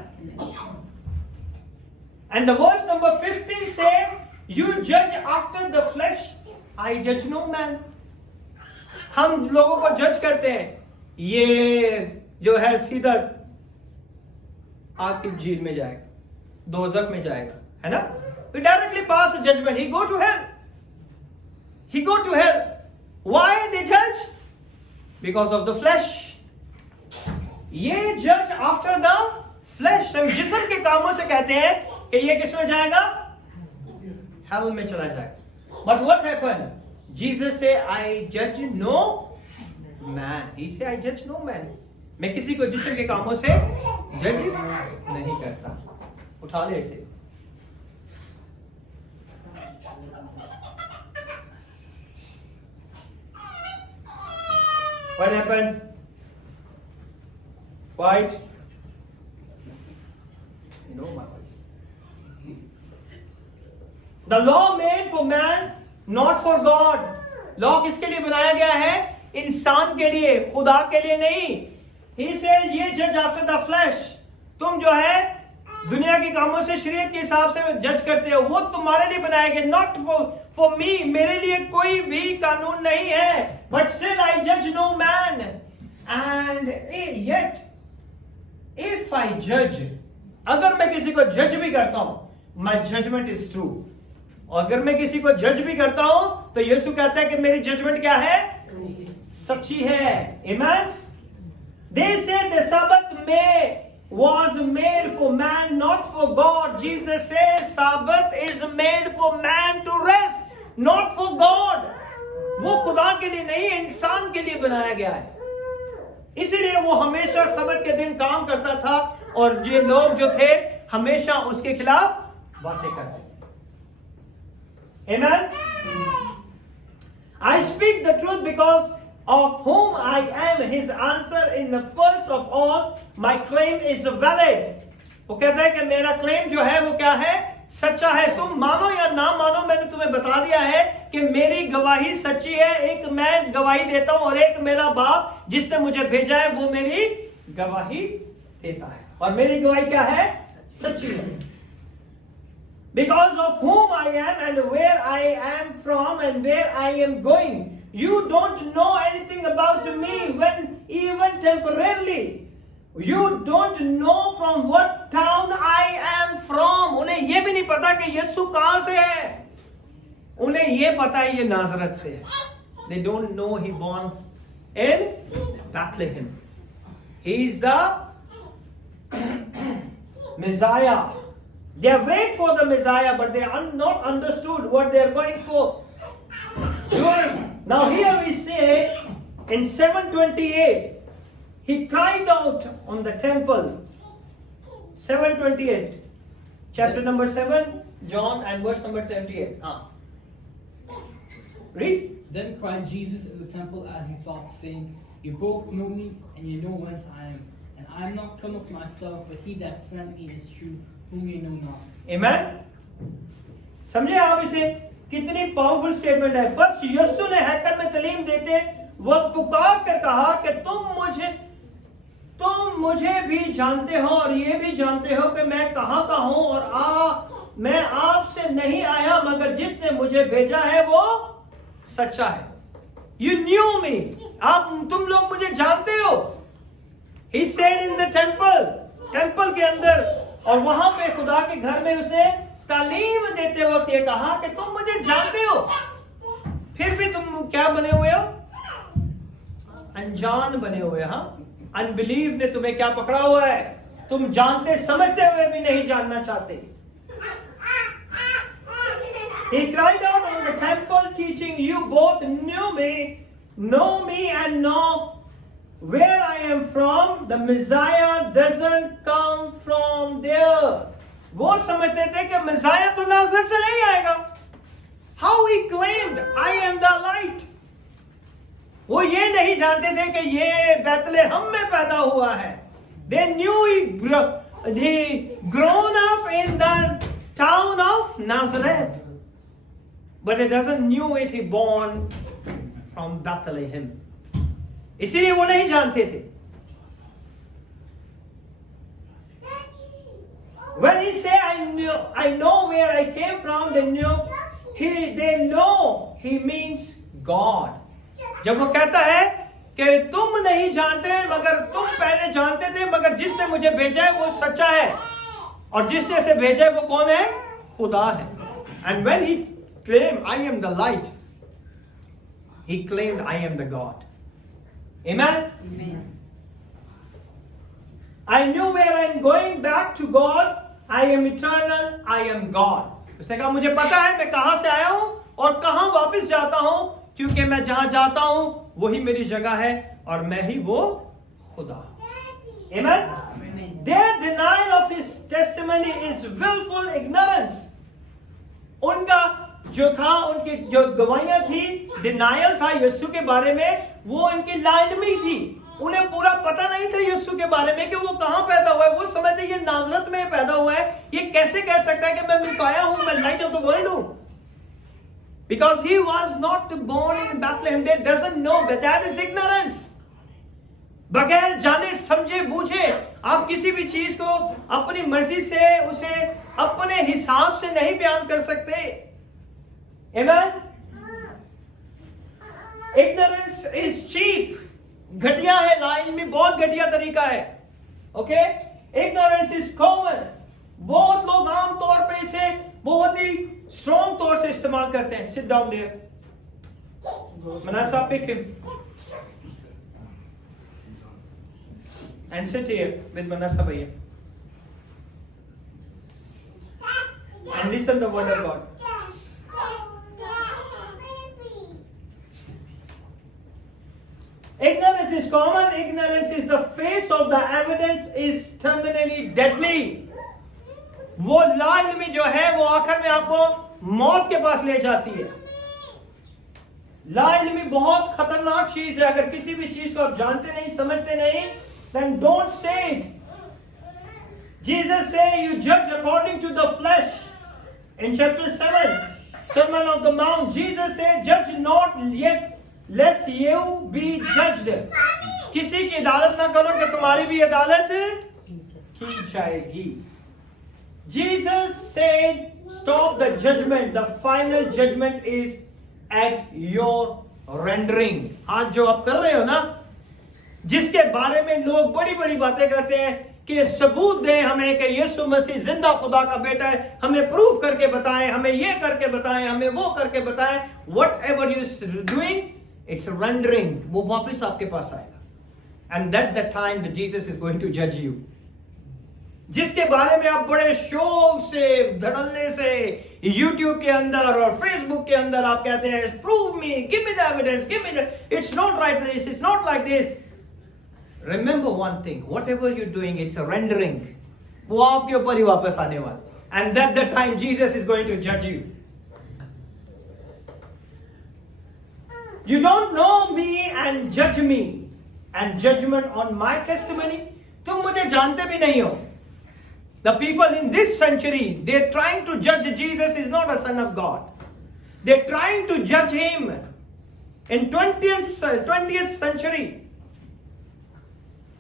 And the verse number 15 says, you judge after the flesh, I judge no man. हम लोगों को जज करते हैं, ये जो है सीधा आग की झील में जाएगा, दोज़ख में जाएगा, है ना? We directly pass a judgment. He go to hell. He go to hell. Why they judge? Because of the flesh. ये judge after the flesh. हम जिस्म के कामों से कहते हैं कि ये किस में जाएगा? Hell में चला जाएगा. But what happened? Jesus say, I judge no man. He say, I judge no man. मैं किसी को जिस्म के कामों से जज नहीं करता. उठा ले इसे. What happened? Quiet. You know my voice. The law made for man, not for God. Law किसके लिए बनाया गया है? इंसान के लिए, खुदा के लिए नहीं. He said, ये judge after the flesh. तुम जो है दुनिया के कामों से शरीयत के हिसाब से जज करते हो, वो तुम्हारे लिए बनाया गया. Not for me. मेरे लिए कोई भी कानून नहीं है. बट स्टिल आई जज no man. And yet if I जज, अगर मैं किसी को जज भी करता हूं, माई जजमेंट इज ट्रू. और अगर मैं किसी को जज भी करता हूं, तो यीशु कहता है कि मेरी जजमेंट क्या है? सच्ची है. आमेन. दे से द सबत में was made for man, not for God. Jesus says Sabbath is made for man to rest, not for God. वो खुदा के लिए नहीं, इंसान के लिए बनाया गया है. इसीलिए वो हमेशा सबत के दिन काम करता था, और ये लोग जो थे हमेशा उसके खिलाफ बातें करते. Amen? I speak the truth because of whom I am. His answer in the first of all, my claim is valid. वो कहता है कि मेरा क्लेम जो है वो क्या है? सच्चा है. तुम मानो या ना मानो, मैंने तुम्हें बता दिया है कि मेरी गवाही सच्ची है. एक मैं गवाही देता हूं और एक मेरा बाप जिसने मुझे भेजा है वो मेरी गवाही देता है, और मेरी गवाही क्या है? सच्ची है. Because of whom I am and where I am from and where I am going. You don't know anything about me when even temporarily. You don't know from what town I am from. उन्हें ये भी नहीं पता कि यीशु कहां से है. उन्हें ये पता है ये नाजरत से है. They don't know he born in Bethlehem. He is the Messiah. They wait for the Messiah, but they are not understood what they are going for. Now here we say in 728, he cried out on the temple. 728, chapter number 7, John, and verse number 28. Read. Then cried Jesus in the temple as he thought, saying, You both know me, and you know whence I am. And I am not come of myself, but he that sent me is true, whom you know not. Amen. समझे आप इसे? कितनी powerful statement है. बस यीशु ने हैकल में तालीम देते वक्त पुकार कर कहा कि तुम मुझे भी जानते हो और ये भी जानते हो कि मैं कहां का हूं, और मैं आपसे नहीं आया, मगर जिसने मुझे भेजा है वो सच्चा है. You knew me. तुम लोग मुझे जानते हो. He said in the temple के अंदर, और वहां पे खुदा के घर में उसने तालीम देते वक्त ये कहा कि तुम मुझे जानते हो, फिर भी तुम क्या बने हुए हो? अनजान बने हुए. अनबिलीव ने तुम्हें क्या पकड़ा हुआ है? तुम जानते समझते हुए भी नहीं जानना चाहते. He cried out on the temple teaching, You both know me and know where I am from. The Messiah doesn't come from there. वो समझते थे कि Messiah तो नाज़रेत से नहीं आएगा. How he claimed, I am the light. वो ये नहीं जानते थे कि ये बैतलहम में पैदा हुआ है. They knew he grown up in the town of Nazareth. But they doesn't knew it he born from Bethlehem. इसीलिए वो नहीं जानते थे. When he say I know where I came from, they know he means God. जब वो कहता है कि तुम नहीं जानते मगर तुम पहले जानते थे, मगर जिसने मुझे भेजा है वो सच्चा है, और जिसने से भेजा है वो कौन है? खुदा है. And when he claimed I am the light, he claimed I am the God. Amen. Amen. I knew where I am going back to God. I am eternal. I am God. उसने कहा मुझे पता है मैं कहां से आया हूं और कहां वापस जाता हूं, क्योंकि मैं जहां जाता हूं वही मेरी जगह है और मैं ही वो खुदा. Amen. Amen. Their denial of his testimony is willful ignorance. उनका जो था, उनकी जो गवाहियां थी, डिनायल था यीशु के बारे में, वो इनकी लाइलमी थी. उन्हें पूरा पता नहीं था यीशु के बारे में कि वो कहां पैदा हुआ है. वो समझते ये नाजरत में पैदा हुआ है, ये कैसे कह सकता है कि मैं मिसाया हूं, मैं लाइट ऑफ द वर्ल्ड हूं. Because he was not born in Bethlehem. They doesn't know that is ignorance. बगैर जाने समझे बूझे आप किसी भी चीज को अपनी मर्जी से उसे अपने हिसाब से नहीं बयान कर सकते. Amen. Ignorance is cheap. घटिया है, लाइन में बहुत घटिया तरीका है. Okay? Ignorance is common. बहुत लोग आम तौर पे इसे बहुत ही स्ट्रॉन्ग तौर से इस्तेमाल करते हैं. Sit down there. Manasseh, pick him. And sit here with Manasseh bhaiya. And listen the word of God. Ignorance is common. Ignorance is the face of the evidence is terminally deadly. वो लाइलमी जो है वो आखिर में आपको मौत के पास ले जाती है. लाइलमी बहुत खतरनाक चीज है. अगर किसी भी चीज को आप जानते नहीं, समझते नहीं, then don't say it. Jesus said you judge according to the flesh. In chapter 7, Sermon of the Mount, Jesus said, judge not yet lest you be judged. किसी की अदालत ना करो कि तुम्हारी भी अदालत की जाएगी. Jesus said, stop the judgment. The final judgment is at your rendering. आज जो आप कर रहे हो ना, जिसके बारे में लोग बड़ी बड़ी बातें करते हैं कि सबूत दें हमें कि यीशु मसीह जिंदा खुदा का बेटा है, हमें प्रूफ करके बताएं, हमें ये करके बताएं, हमें वो करके बताएं. Whatever you doing, it's a rendering. वो वापस आपके पास आएगा. And that's the time that Jesus is going to judge you. जिसके बारे में आप बड़े शौक से, धड़ल्ले से YouTube के अंदर और Facebook के अंदर आप कहते हैं, prove me, give me the evidence, give me the, it's not like this, it's not like this. Remember one thing, whatever you're doing, it's a rendering. वो आपके ऊपर ही वापस आने वाला. And that's the time Jesus is going to judge you. You don't know me and judge me and judgment on my testimony. तुम मुझे जानते भी नहीं हो. The people in this century, they're trying to judge Jesus is not a son of God. They're trying to judge him in 20th century.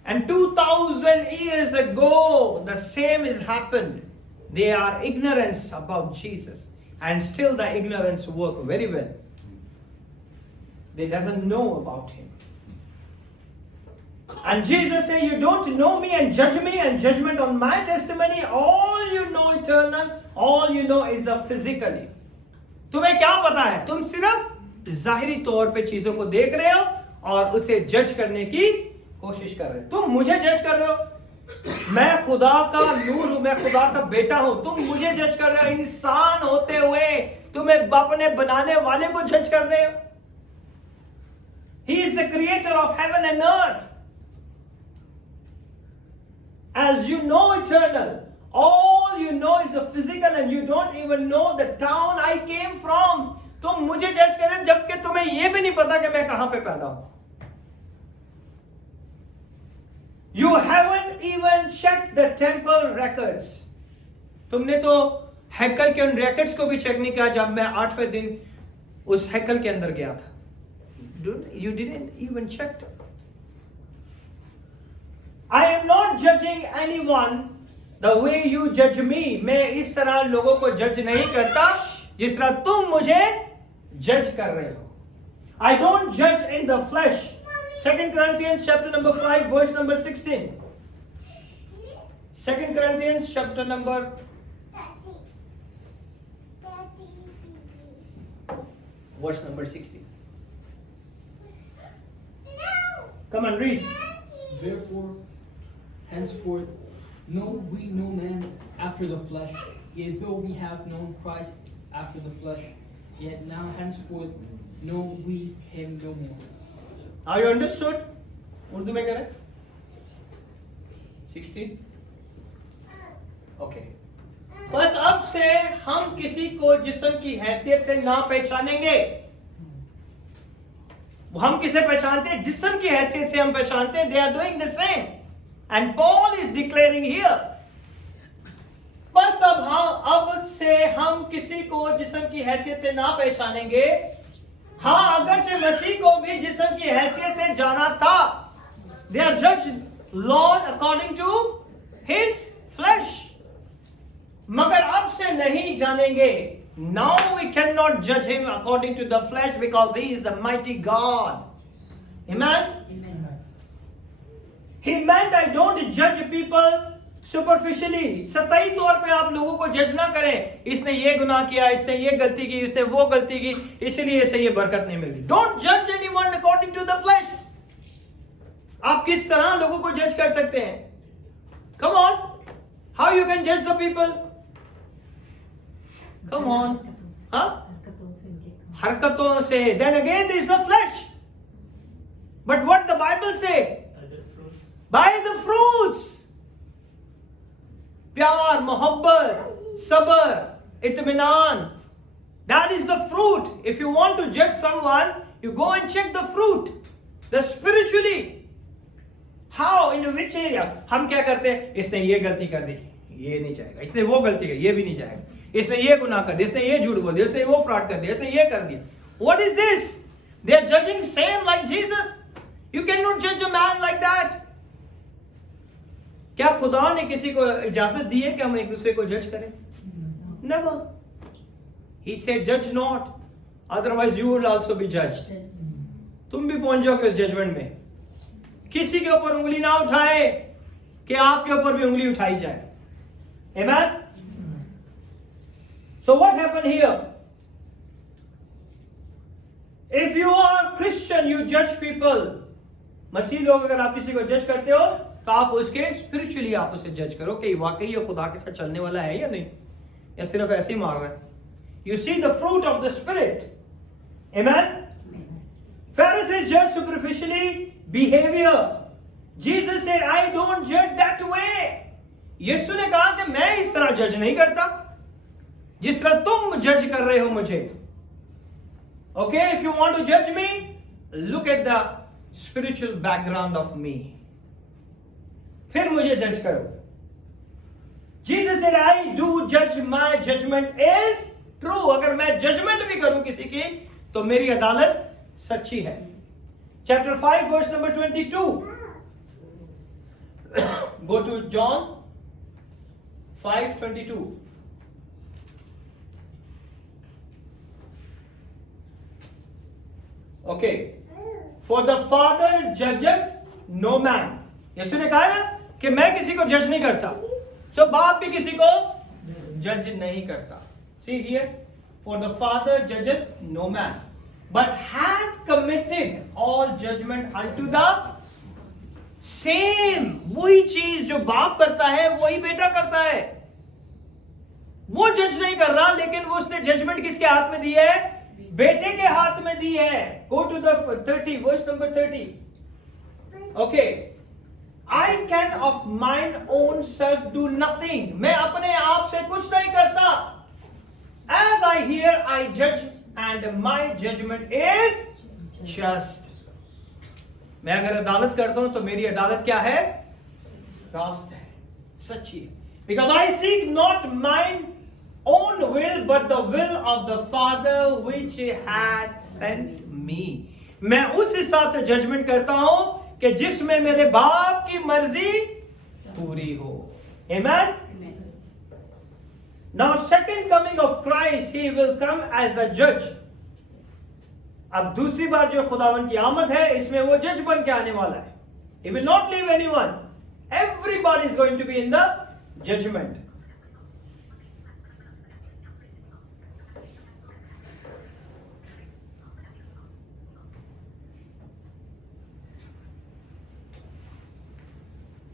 And 2000 years ago, the same has happened. They are ignorance about Jesus. And still the ignorance work very well. They doesn't know about him. And Jesus said, you don't know me and judge me and judgment on my testimony. All you know eternal, all you know is a physically. तुम्हें क्या पता है? तुम सिर्फ जाहिरी तौर पे चीजों को देख रहे हो और उसे जज करने की कोशिश कर रहे हो. तुम मुझे जज कर रहे हो. मैं खुदा का नूर हूं, मैं खुदा का बेटा हूं. तुम मुझे जज कर रहे हो. इंसान होते हुए तुम्हें अपने बनाने वाले को जज कर रहे हो. He is the creator of heaven and earth. As you know eternal, all you know is a physical and you don't even know the town I came from. तुम मुझे जज कर रहे हो जबकि तुम्हें यह भी नहीं पता कि मैं कहां पे पैदा हूं. You haven't even checked the temple records. तुमने तो हैकल के उन records को भी चेक नहीं किया जब मैं 8वें दिन उस हैकल के अंदर गया था. You didn't even check them. I am not judging anyone the way you judge me. मैं इस तरह लोगों को जज नहीं करता जिस तरह तुम मुझे जज कर रहे हो. I don't judge in the flesh. 2 Corinthians chapter number 5 verse number 16. 2 Corinthians chapter number verse number 16. Come on, read. Therefore, henceforth, know we no man after the flesh, yet though we have known Christ after the flesh, yet now henceforth know we him no more. Are you understood? Urdu में करें 16. Okay. बस अब से हम किसी को जिस्म की हैसियत से ना पहचानेंगे. हम किसे पहचानते हैं? जिस्म की हैसियत से हम पहचानते हैं. They are doing the same. And Paul is declaring here. बस अब से हम किसी को जिस्म की हैसियत से ना पहचानेंगे. हाँ, अगर से मसीह को भी जिस्म की हैसियत से जाना था. They are judged Lord according to his flesh. मगर अब से नहीं जानेंगे. Now we cannot judge him according to the flesh because he is the mighty God. Amen? Amen. He meant I don't judge people superficially. सतही तौर पे आप लोगों को जज ना करें. इसने ये गुनाह किया, इसने ये गलती की, इसने वो गलती की, इसलिए इसे ये बरकत नहीं मिलती. Don't judge anyone according to the flesh. आप किस तरह लोगों को जज कर सकते हैं? Come on. How you can judge the people? Come on. हाँ? हरकतों से. Then again there is the flesh. But what the Bible say? By the fruits. प्यार, मोहब्बत, सबर, इत्मीनान. That is the fruit. If you want to judge someone, you go and check the fruit. The spiritually. How? In which area? हम क्या करते हैं? इसने ये गलती कर दी, ये नहीं जाएगा. इसने वो गलती की, ये भी नहीं जाएगा. इसने ये गुनाह कर दिया, इसने ये झूठ बोल दिया, इसने वो फ्रॉड कर दिया, इसने ये कर दिया. What is this? They are judging same like Jesus. You cannot judge a man like that. क्या खुदा ने किसी को इजाजत दी है कि हम एक दूसरे को जज करें? Never. He said, judge not, otherwise you will also be judged. तुम भी पहुंच जाओगे जजमेंट में. किसी के ऊपर उंगली ना उठाए कि आपके ऊपर भी उंगली उठाई जाए. Amen? So what happened here? If you are Christian, you judge people. मसीह लोग अगर आप किसी को जज करते हो तो आप उसके स्पिरिचुअली आप उसे जज करो कि वाकई ये खुदा के साथ चलने वाला है या नहीं, या सिर्फ ऐसे ही मार रहा है. You see the fruit of the Spirit. Amen? Pharisees judge superficially behavior. Jesus said, I don't judge that way. यीशु ने कहा कि मैं इस तरह जज नहीं करता जिस तरह तुम जज कर रहे हो मुझे. Okay, if you want to judge me, look at the spiritual background of me. फिर मुझे जज करो. Jesus said, I do judge, my judgment is true. अगर मैं जजमेंट भी करूं किसी की तो मेरी अदालत सच्ची है. Chapter 5 verse number 22. Go to John 5:22. Okay. For the Father judgeth no man. यीशु ने कहा ना कि मैं किसी को जज नहीं करता. So बाप भी किसी को जज नहीं करता. See here, for the Father judgeth no man, but hath committed all judgment unto the same. वही चीज जो बाप करता है वही बेटा करता है. वो जज नहीं कर रहा, लेकिन वो उसने जजमेंट किसके हाथ में दी है? बेटे के हाथ में दी है. Go to the 30, verse number 30. Okay. I can of mine own self do nothing. मैं अपने आप से कुछ नहीं करता. As I hear, I judge, and my judgment is just. मैं अगर अदालत करता हूं तो मेरी अदालत क्या है? रास्त है, सच्ची है. Because I seek not mine own will, but the will of the Father which has sent me. मैं उस हिसाब से जजमेंट करता हूं कि जिसमें मेरे बाप की मर्जी पूरी हो. Amen? Now second coming of Christ, he will come as a judge. अब दूसरी बार जो खुदावन की आमद है इसमें वो जज बन के आने वाला है. He will not leave anyone. Everybody is going to be in the judgment.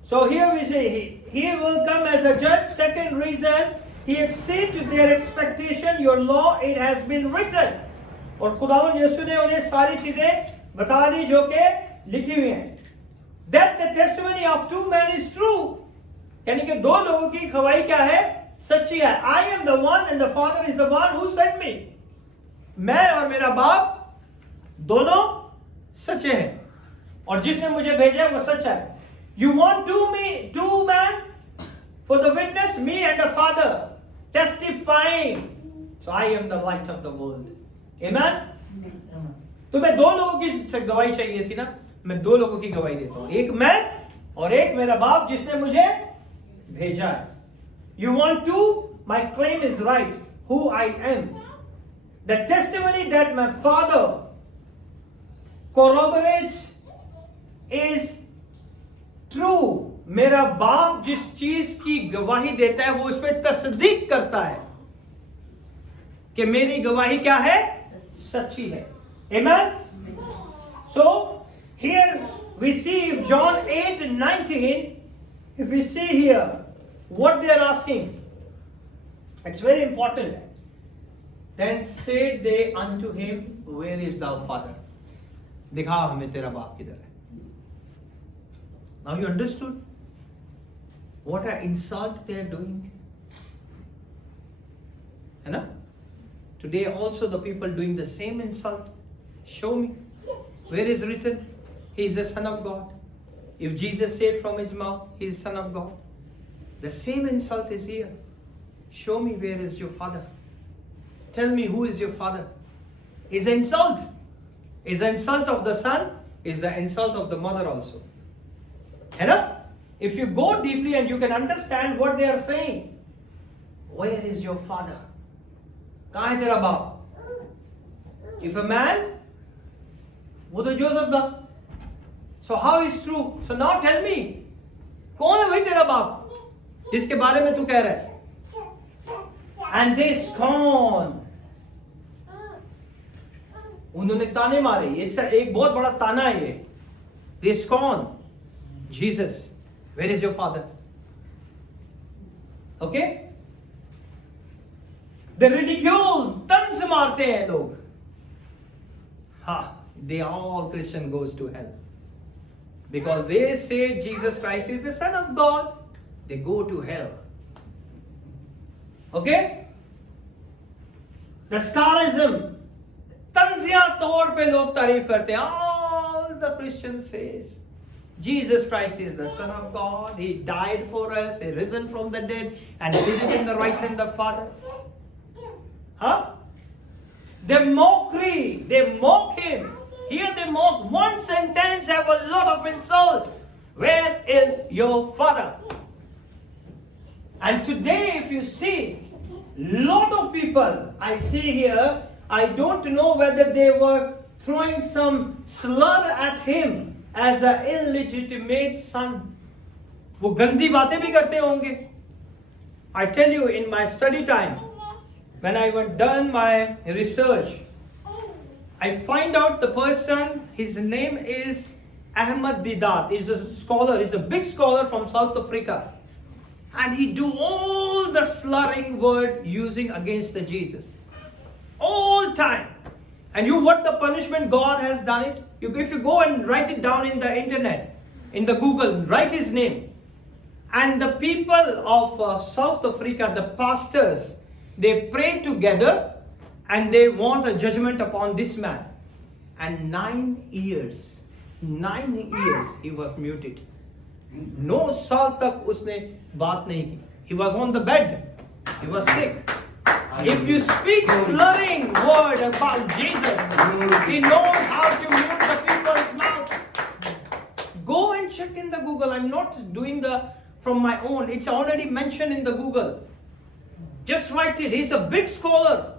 So here we say, he will come as a judge. Second reason, he exceeds their expectation. Your law, it has been written. और खुदावन यीशु ने उन्हें सारी चीजें बता दी जो कि लिखी हुई हैं. That the testimony of two men is true. यानी कि दो लोगों की गवाही क्या है? सच्ची है. I am the one and the Father is the one who sent me. मैं और मेरा बाप दोनों सच्चे हैं और जिसने मुझे भेजा वो सच्चा है. You want two men for the witness, me and the Father, testifying. So I am the light of the world. Amen? तुम्हें दो लोगों की गवाही चाहिए थी ना? मैं दो लोगों की गवाही देता हूं. एक मैं और एक मेरा बाप जिसने मुझे भेजा है. You want two? My claim is right. Who I am. The testimony that my Father corroborates is true. मेरा बाप जिस चीज की गवाही देता है वो उस पर तस्दीक करता है कि मेरी गवाही क्या है? सच्ची है. Amen? So here we see John 8:19. If we see here what they are asking, it's very important. Then said they unto him, where is thou Father? दिखा हमें तेरा बाप किधर है. Now you understood what an insult they are doing? है ना? Today also the people doing the same insult. Show me. Where is written? He is the Son of God. If Jesus said from his mouth, he is Son of God. The same insult is here. Show me where is your Father. Tell me who is your Father. Is an insult. is the insult of the son, is the insult of the mother also. है ना? If you go deeply and you can understand what they are saying, where is your father? कहाँ है तेरा बाप? If a man, वो तो Joseph था. So how is true? So now tell me, कौन है भाई तेरा बाप जिसके बारे में तू कह रहा है? And they scorn. उन्होंने ताने मारे. ये एक बहुत बड़ा ताना है ये. They scorn Jesus. Where is your father? Okay? They ridicule. तंज मारते हैं लोग. They all Christian goes to hell. Because they say Jesus Christ is the Son of God. They go to hell. Okay? The scarism. तंजिया तौर पे लोग तारीफ करते हैं. All the Christians says Jesus Christ is the Son of God. He died for us. He risen from the dead and seated in the right hand of the Father. Huh? They mockery. They mock him. Here they mock. One sentence have a lot of insult. Where is your father? And today if you see, lot of people I see here, I don't know whether they were throwing some slur at him as an illegitimate son. वो गंदी बातें भी करते होंगे. I tell you, in my study time, when I went done my research, I find out the person, his name is Ahmad Didat. He's a scholar, he's a big scholar from South Africa. And he do all the slurring word using against the Jesus. All time. And you what the punishment God has done it? If you go and write it down in the internet, in the Google, write his name. And the people of South Africa, the pastors, they pray together and they want a judgment upon this man. And 9 years he was muted. No साल तक उसने बात नहीं की. He was on the bed. He was sick. If you speak slurring word about Jesus, he knows how to mute the people's mouth. Go and check in the Google. I'm not doing from my own. It's already mentioned in the Google. Just write it. He's a big scholar.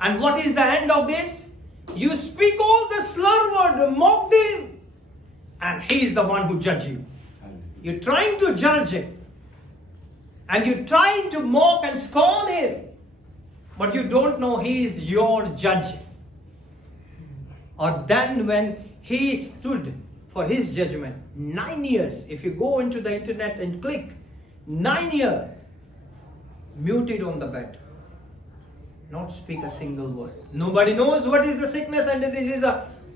And what is the end of this? You speak all the slur word, mock him, and he is the one who judges you. You're trying to judge him. And you're trying to mock and scorn him. But you don't know he is your judge. Or then when he stood for his judgment, 9 years, if you go into the internet and click, 9 years, muted on the bed. Not speak a single word. Nobody knows what is the sickness and disease. He's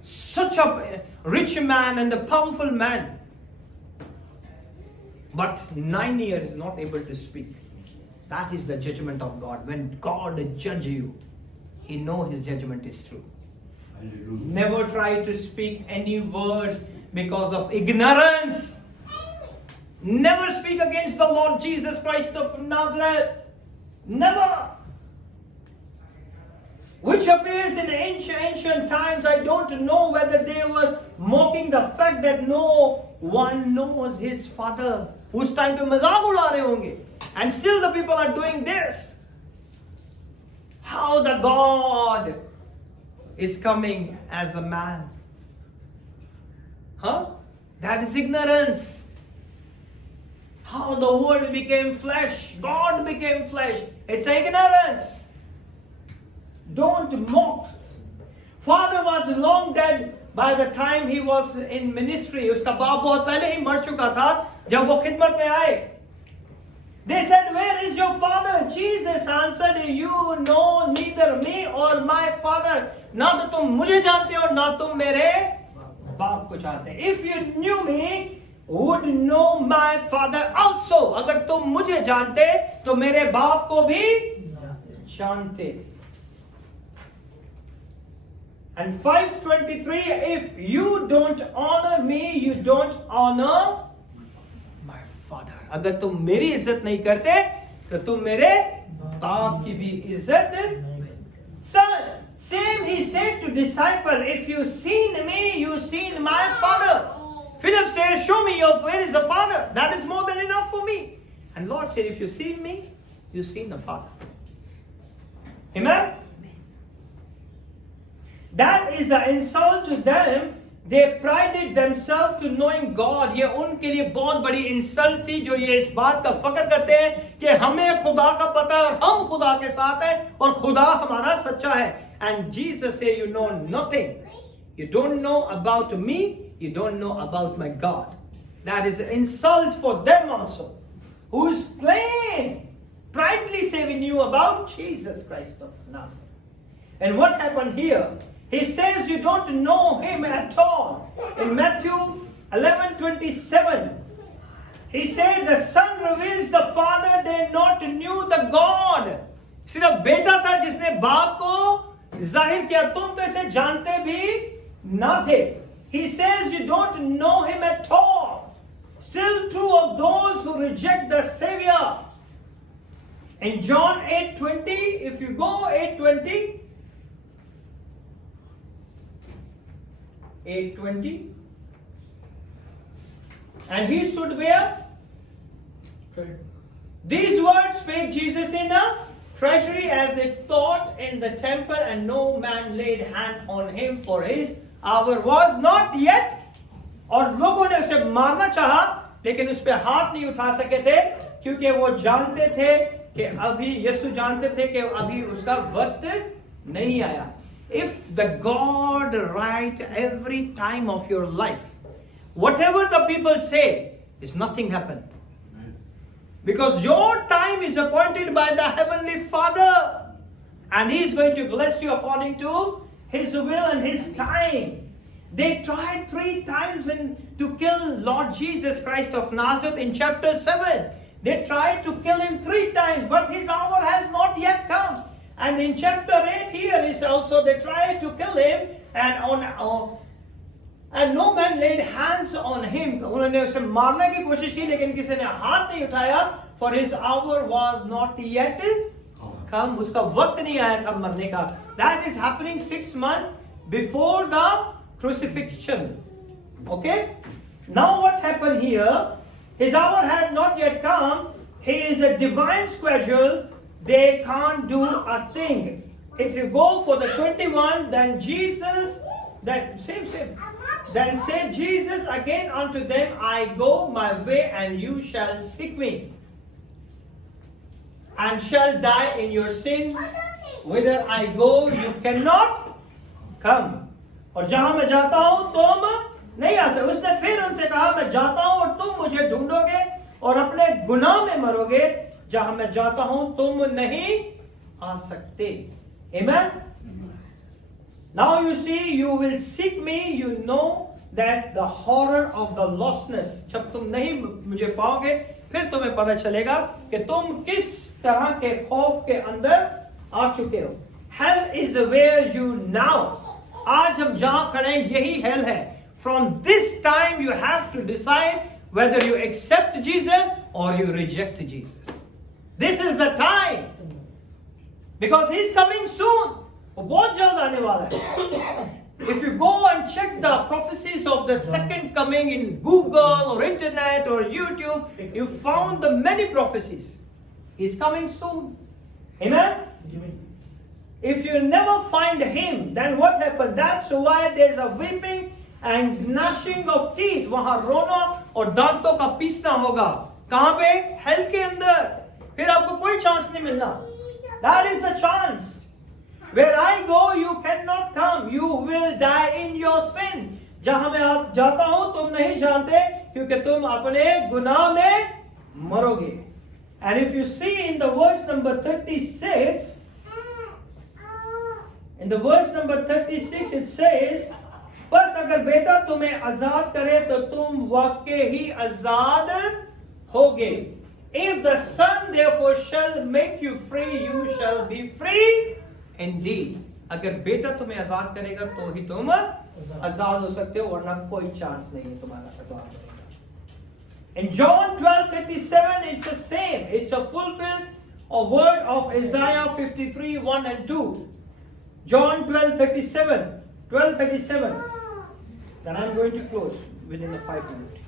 such a rich man and a powerful man. But 9 years not able to speak. That is the judgment of God. When God judges you, He knows His judgment is true. Hallelujah. Never try to speak any words because of ignorance. Never speak against the Lord Jesus Christ of Nazareth. Never. Which appears in ancient times. I don't know whether they were mocking the fact that no one knows his father. उस time पे मजाक उड़ा रहे होंगे. And still the people are doing this. How the God is coming as a man. Huh? That is ignorance. How the word became flesh. God became flesh. It's ignorance. Don't mock. Father was long dead by the time he was in ministry. उसका बाप बहुत पहले ही मर चुका था जब वो खिदमत में आए. They said, where is your father? Jesus answered, you know neither me or my father. ना तो तुम मुझे जानते हो ना तुम मेरे बाप को जानते. If you knew me, would know my father also. अगर तुम मुझे जानते तो मेरे बाप को भी जानते थे. And 5:23, if you don't honor me, you don't honor my father. अगर तुम मेरी इज्जत नहीं करते तो तुम मेरे बाप की भी इज्जत. Son, say said to disciple, if you've seen me, you've seen my Father. Philip said, show me where is the Father. That is more than enough for me. And Lord said, if you've seen me, you've seen the Father. Amen? That is the insult to them. They prided themselves to knowing God. ये उनके लिए बहुत बड़ी insult थी जो ये इस बात का फख्र करते हैं कि हमें खुदा का पता है और हम खुदा के साथ हैं और खुदा हमारा सच्चा है. And Jesus said, you know nothing. You don't know about me. You don't know about my God. That is an insult for them also, who's claim pridely say we knew about Jesus Christ of Nazareth. And what happened here? He says you don't know him at all. In Matthew 11:27, he said the Son reveals the Father, they not knew the God. सिर्फ बेटा था जिसने बाप को जाहिर किया, तुम तो इसे जानते भी ना थे. He says you don't know him at all. Still true of those who reject the Savior. In John 8:20, if you go 8:20, 8:20, and he stood where? Treasure. These words spake Jesus in a treasury as they taught in the temple, and no man laid hand on him, for his hour was not yet. और लोगों ने उसे मारना चाहा, लेकिन उस पर हाथ नहीं उठा सके थे, क्योंकि वो जानते थे कि अभी यीशु जानते थे कि अभी उसका वक्त नहीं आया. If the God write every time of your life, whatever the people say, is nothing happen. Because your time is appointed by the Heavenly Father. And He is going to bless you according to His will and His time. They tried 3 times to kill Lord Jesus Christ of Nazareth in chapter 7. They tried to kill Him 3 times, but His hour has not yet come. And in chapter 8 here is also they tried to kill Him, and no man laid hands on Him. उन्होंने उसे मारने की कोशिश की, लेकिन किसी ने हाथ नहीं उठाया. For His hour was not yet come. उसका वक्त नहीं आया था मरने का. That is happening 6 months before the crucifixion. Okay? Now what happened here? His hour had not yet come. He is a divine schedule. They can't do a thing. If you go for the 21, then Jesus, then same. Then said Jesus again unto them, I go my way, and you shall seek me, and shall die in your sin. Whither I go, you cannot come. और जहां मैं जाता हूं तुम नहीं आ सकते. उसने फिर उनसे कहा, मैं जाता हूं और तुम मुझे ढूंढोगे और अपने गुनाह में मरोगे. जहां मैं जाता हूं तुम नहीं आ सकते. Amen? Now you see, you will seek me. You know that the horror of the lostness. जब तुम नहीं मुझे पाओगे, फिर तुम्हें पता चलेगा कि तुम किस तरह के खौफ के अंदर आ चुके हो. Hell is where you now. आज हम जहां खड़े हैं यही hell है. From this time you have to decide whether you accept Jesus or you reject Jesus. This is the time. Because He's coming soon. वो बहुत जल्द आने वाला है. If you go and check the prophecies of the second coming in Google or internet or YouTube, you found the many prophecies. He's coming soon. Amen? If you never find Him, then what happened? That's why there's a weeping and gnashing of teeth. वहाँ रोना और दांतों का पीसना होगा. कहाँ पे? Hell के अंदर. फिर आपको कोई chance नहीं मिलना. That is the chance. Where I go, you cannot come. You will die in your sin. जहाँ मैं आप जाता हूँ तुम नहीं जानते, क्योंकि तुम अपने गुनाह में मरोगे. And if you see in the verse number 36, it says, बस अगर बेटा तुम्हें आजाद करे तो तुम वाकई ही आजाद होगे. If the Son therefore shall make you free, you shall be free indeed. अगर बेटा तुम्हें आजाद करेगा तो ही तुम आजाद हो सकते हो, वरना कोई चांस नहीं है तुम्हारा आजाद होने का. In John 12:37 it's the same. It's a fulfilled word of Isaiah 53:1 and 2. John 12:37. 12:37. Then I'm going to close within a 5 minutes.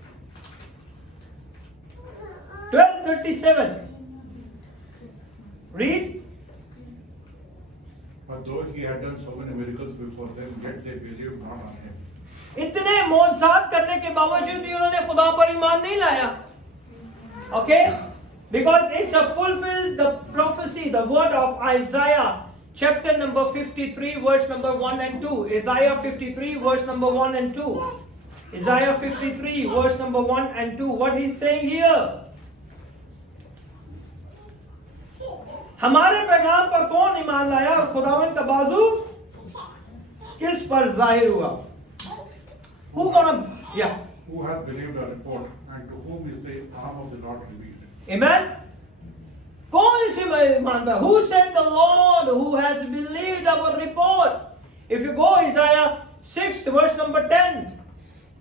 12:37. Read. But though he had done so many miracles before them, yet they believed not on him. इतने मौजज़ात करने के बावजूद भी उन्होंने खुदा पर ईमान नहीं लाया. Okay? Because it's a fulfilled the prophecy, the word of Isaiah, chapter number 53, verse number 1 and 2. Isaiah 53, verse number 1 and 2. Isaiah 53, verse number 1 and 2. What he's saying here? हमारे पैगाम पर कौन ईमान लाया और खुदावंद का बाजू किस पर जाहिर हुआ? Who gonna, yeah. Who hath believed our report, and to whom is the arm of the Lord revealed? Amen. कौन इसी में ईमान लाया? Who said the Lord who has believed our report? If you go Isaiah 6 verse number 10,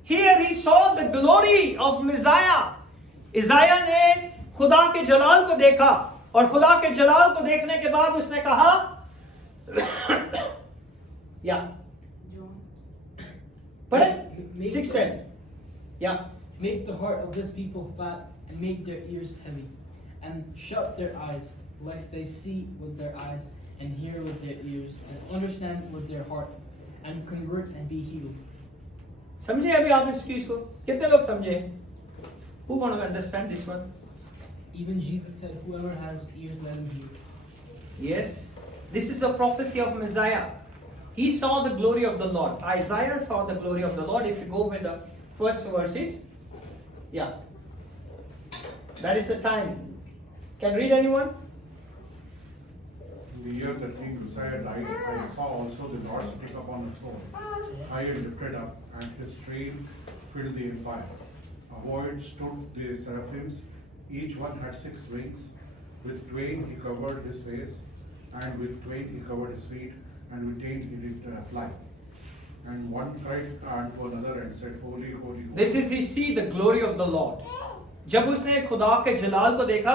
here he saw the glory of Messiah. Isaiah ने खुदा के जलाल को देखा और खुदा के जलाल को देखने के बाद उसने कहा या पढ़े 6:10 या Make the heart of this people fat and make their ears heavy, and shut their eyes, lest they see with their eyes and hear with their ears and understand with their heart and convert and be healed. समझे अभी आप इस चीज को? कितने लोग समझे? Who want to understand this one? Even Jesus said, whoever has ears, let him hear. Yes, this is the prophecy of Messiah. He saw the glory of the Lord. Isaiah saw the glory of the Lord. If you go with the first verses, yeah, that is the time. Can read anyone? In the year that King Uzziah died, I saw also the Lord sitting upon a throne, high and lifted up, and his train filled the empire. Above it stood the seraphims, each one had 6 wings. With twain he covered his face, and with twain he covered his feet, and with twain he did fly. And one cried unto another and said, Holy, holy, holy. This is he see the glory of the Lord. जब उसने खुदा के जलाल को देखा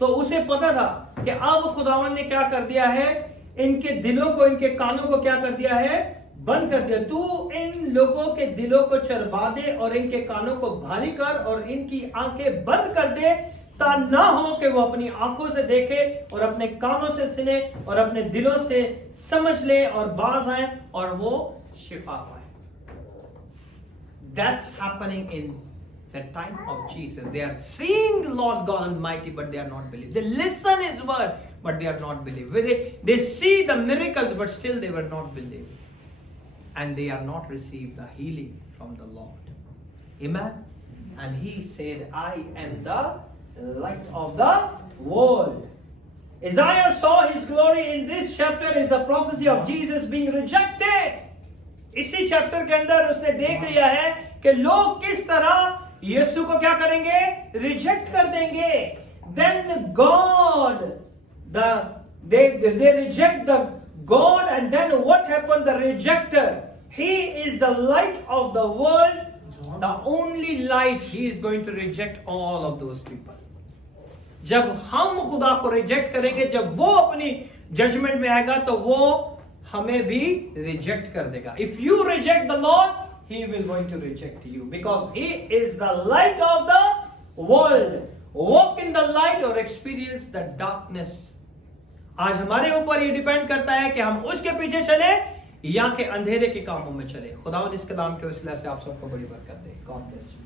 तो उसे पता था कि अब खुदावन ने क्या कर दिया है, इनके दिलों को, इनके कानों को क्या कर दिया है, बंद कर दिया. तू इन लोगों के दिलों को चरबा दे और इनके कानों को भारी कर और इनकी आंखें बंद कर दे, ता ना हो कि वो अपनी आंखों से देखे और अपने कानों से सुने और अपने दिलों से समझ ले और बाज आए और वो शिफा पाए. That's happening in the time of Jesus. They are seeing the Lord God Almighty, but they are not believing. They listen His word, but they are not believing. They see the miracles, but still they were not believing. And they are not received the healing from the Lord. Amen. And He said, I am the light of the world. Isaiah saw His glory. In this chapter is a prophecy of Jesus being rejected. इसी chapter के अंदर उसने देख लिया है कि लोग किस तरह यीशु को क्या करेंगे, रिजेक्ट कर देंगे. Then God, they reject the God, and then what happened? The rejecter, he is the light of the world, the only light. He is going to reject all of those people. जब हम खुदा को reject करेंगे, जब वो अपनी judgement में आएगा तो वो हमें भी रिजेक्ट कर देगा. If you reject the Lord, He will going to reject you because He is the light of the world. Walk in the light or experience the darkness. आज हमारे ऊपर ये डिपेंड करता है कि हम उसके पीछे चले या कि अंधेरे के कामों में चले. खुदावंद इस कलाम के वसीले से आप सबको बड़ी बरकत दे. God bless you.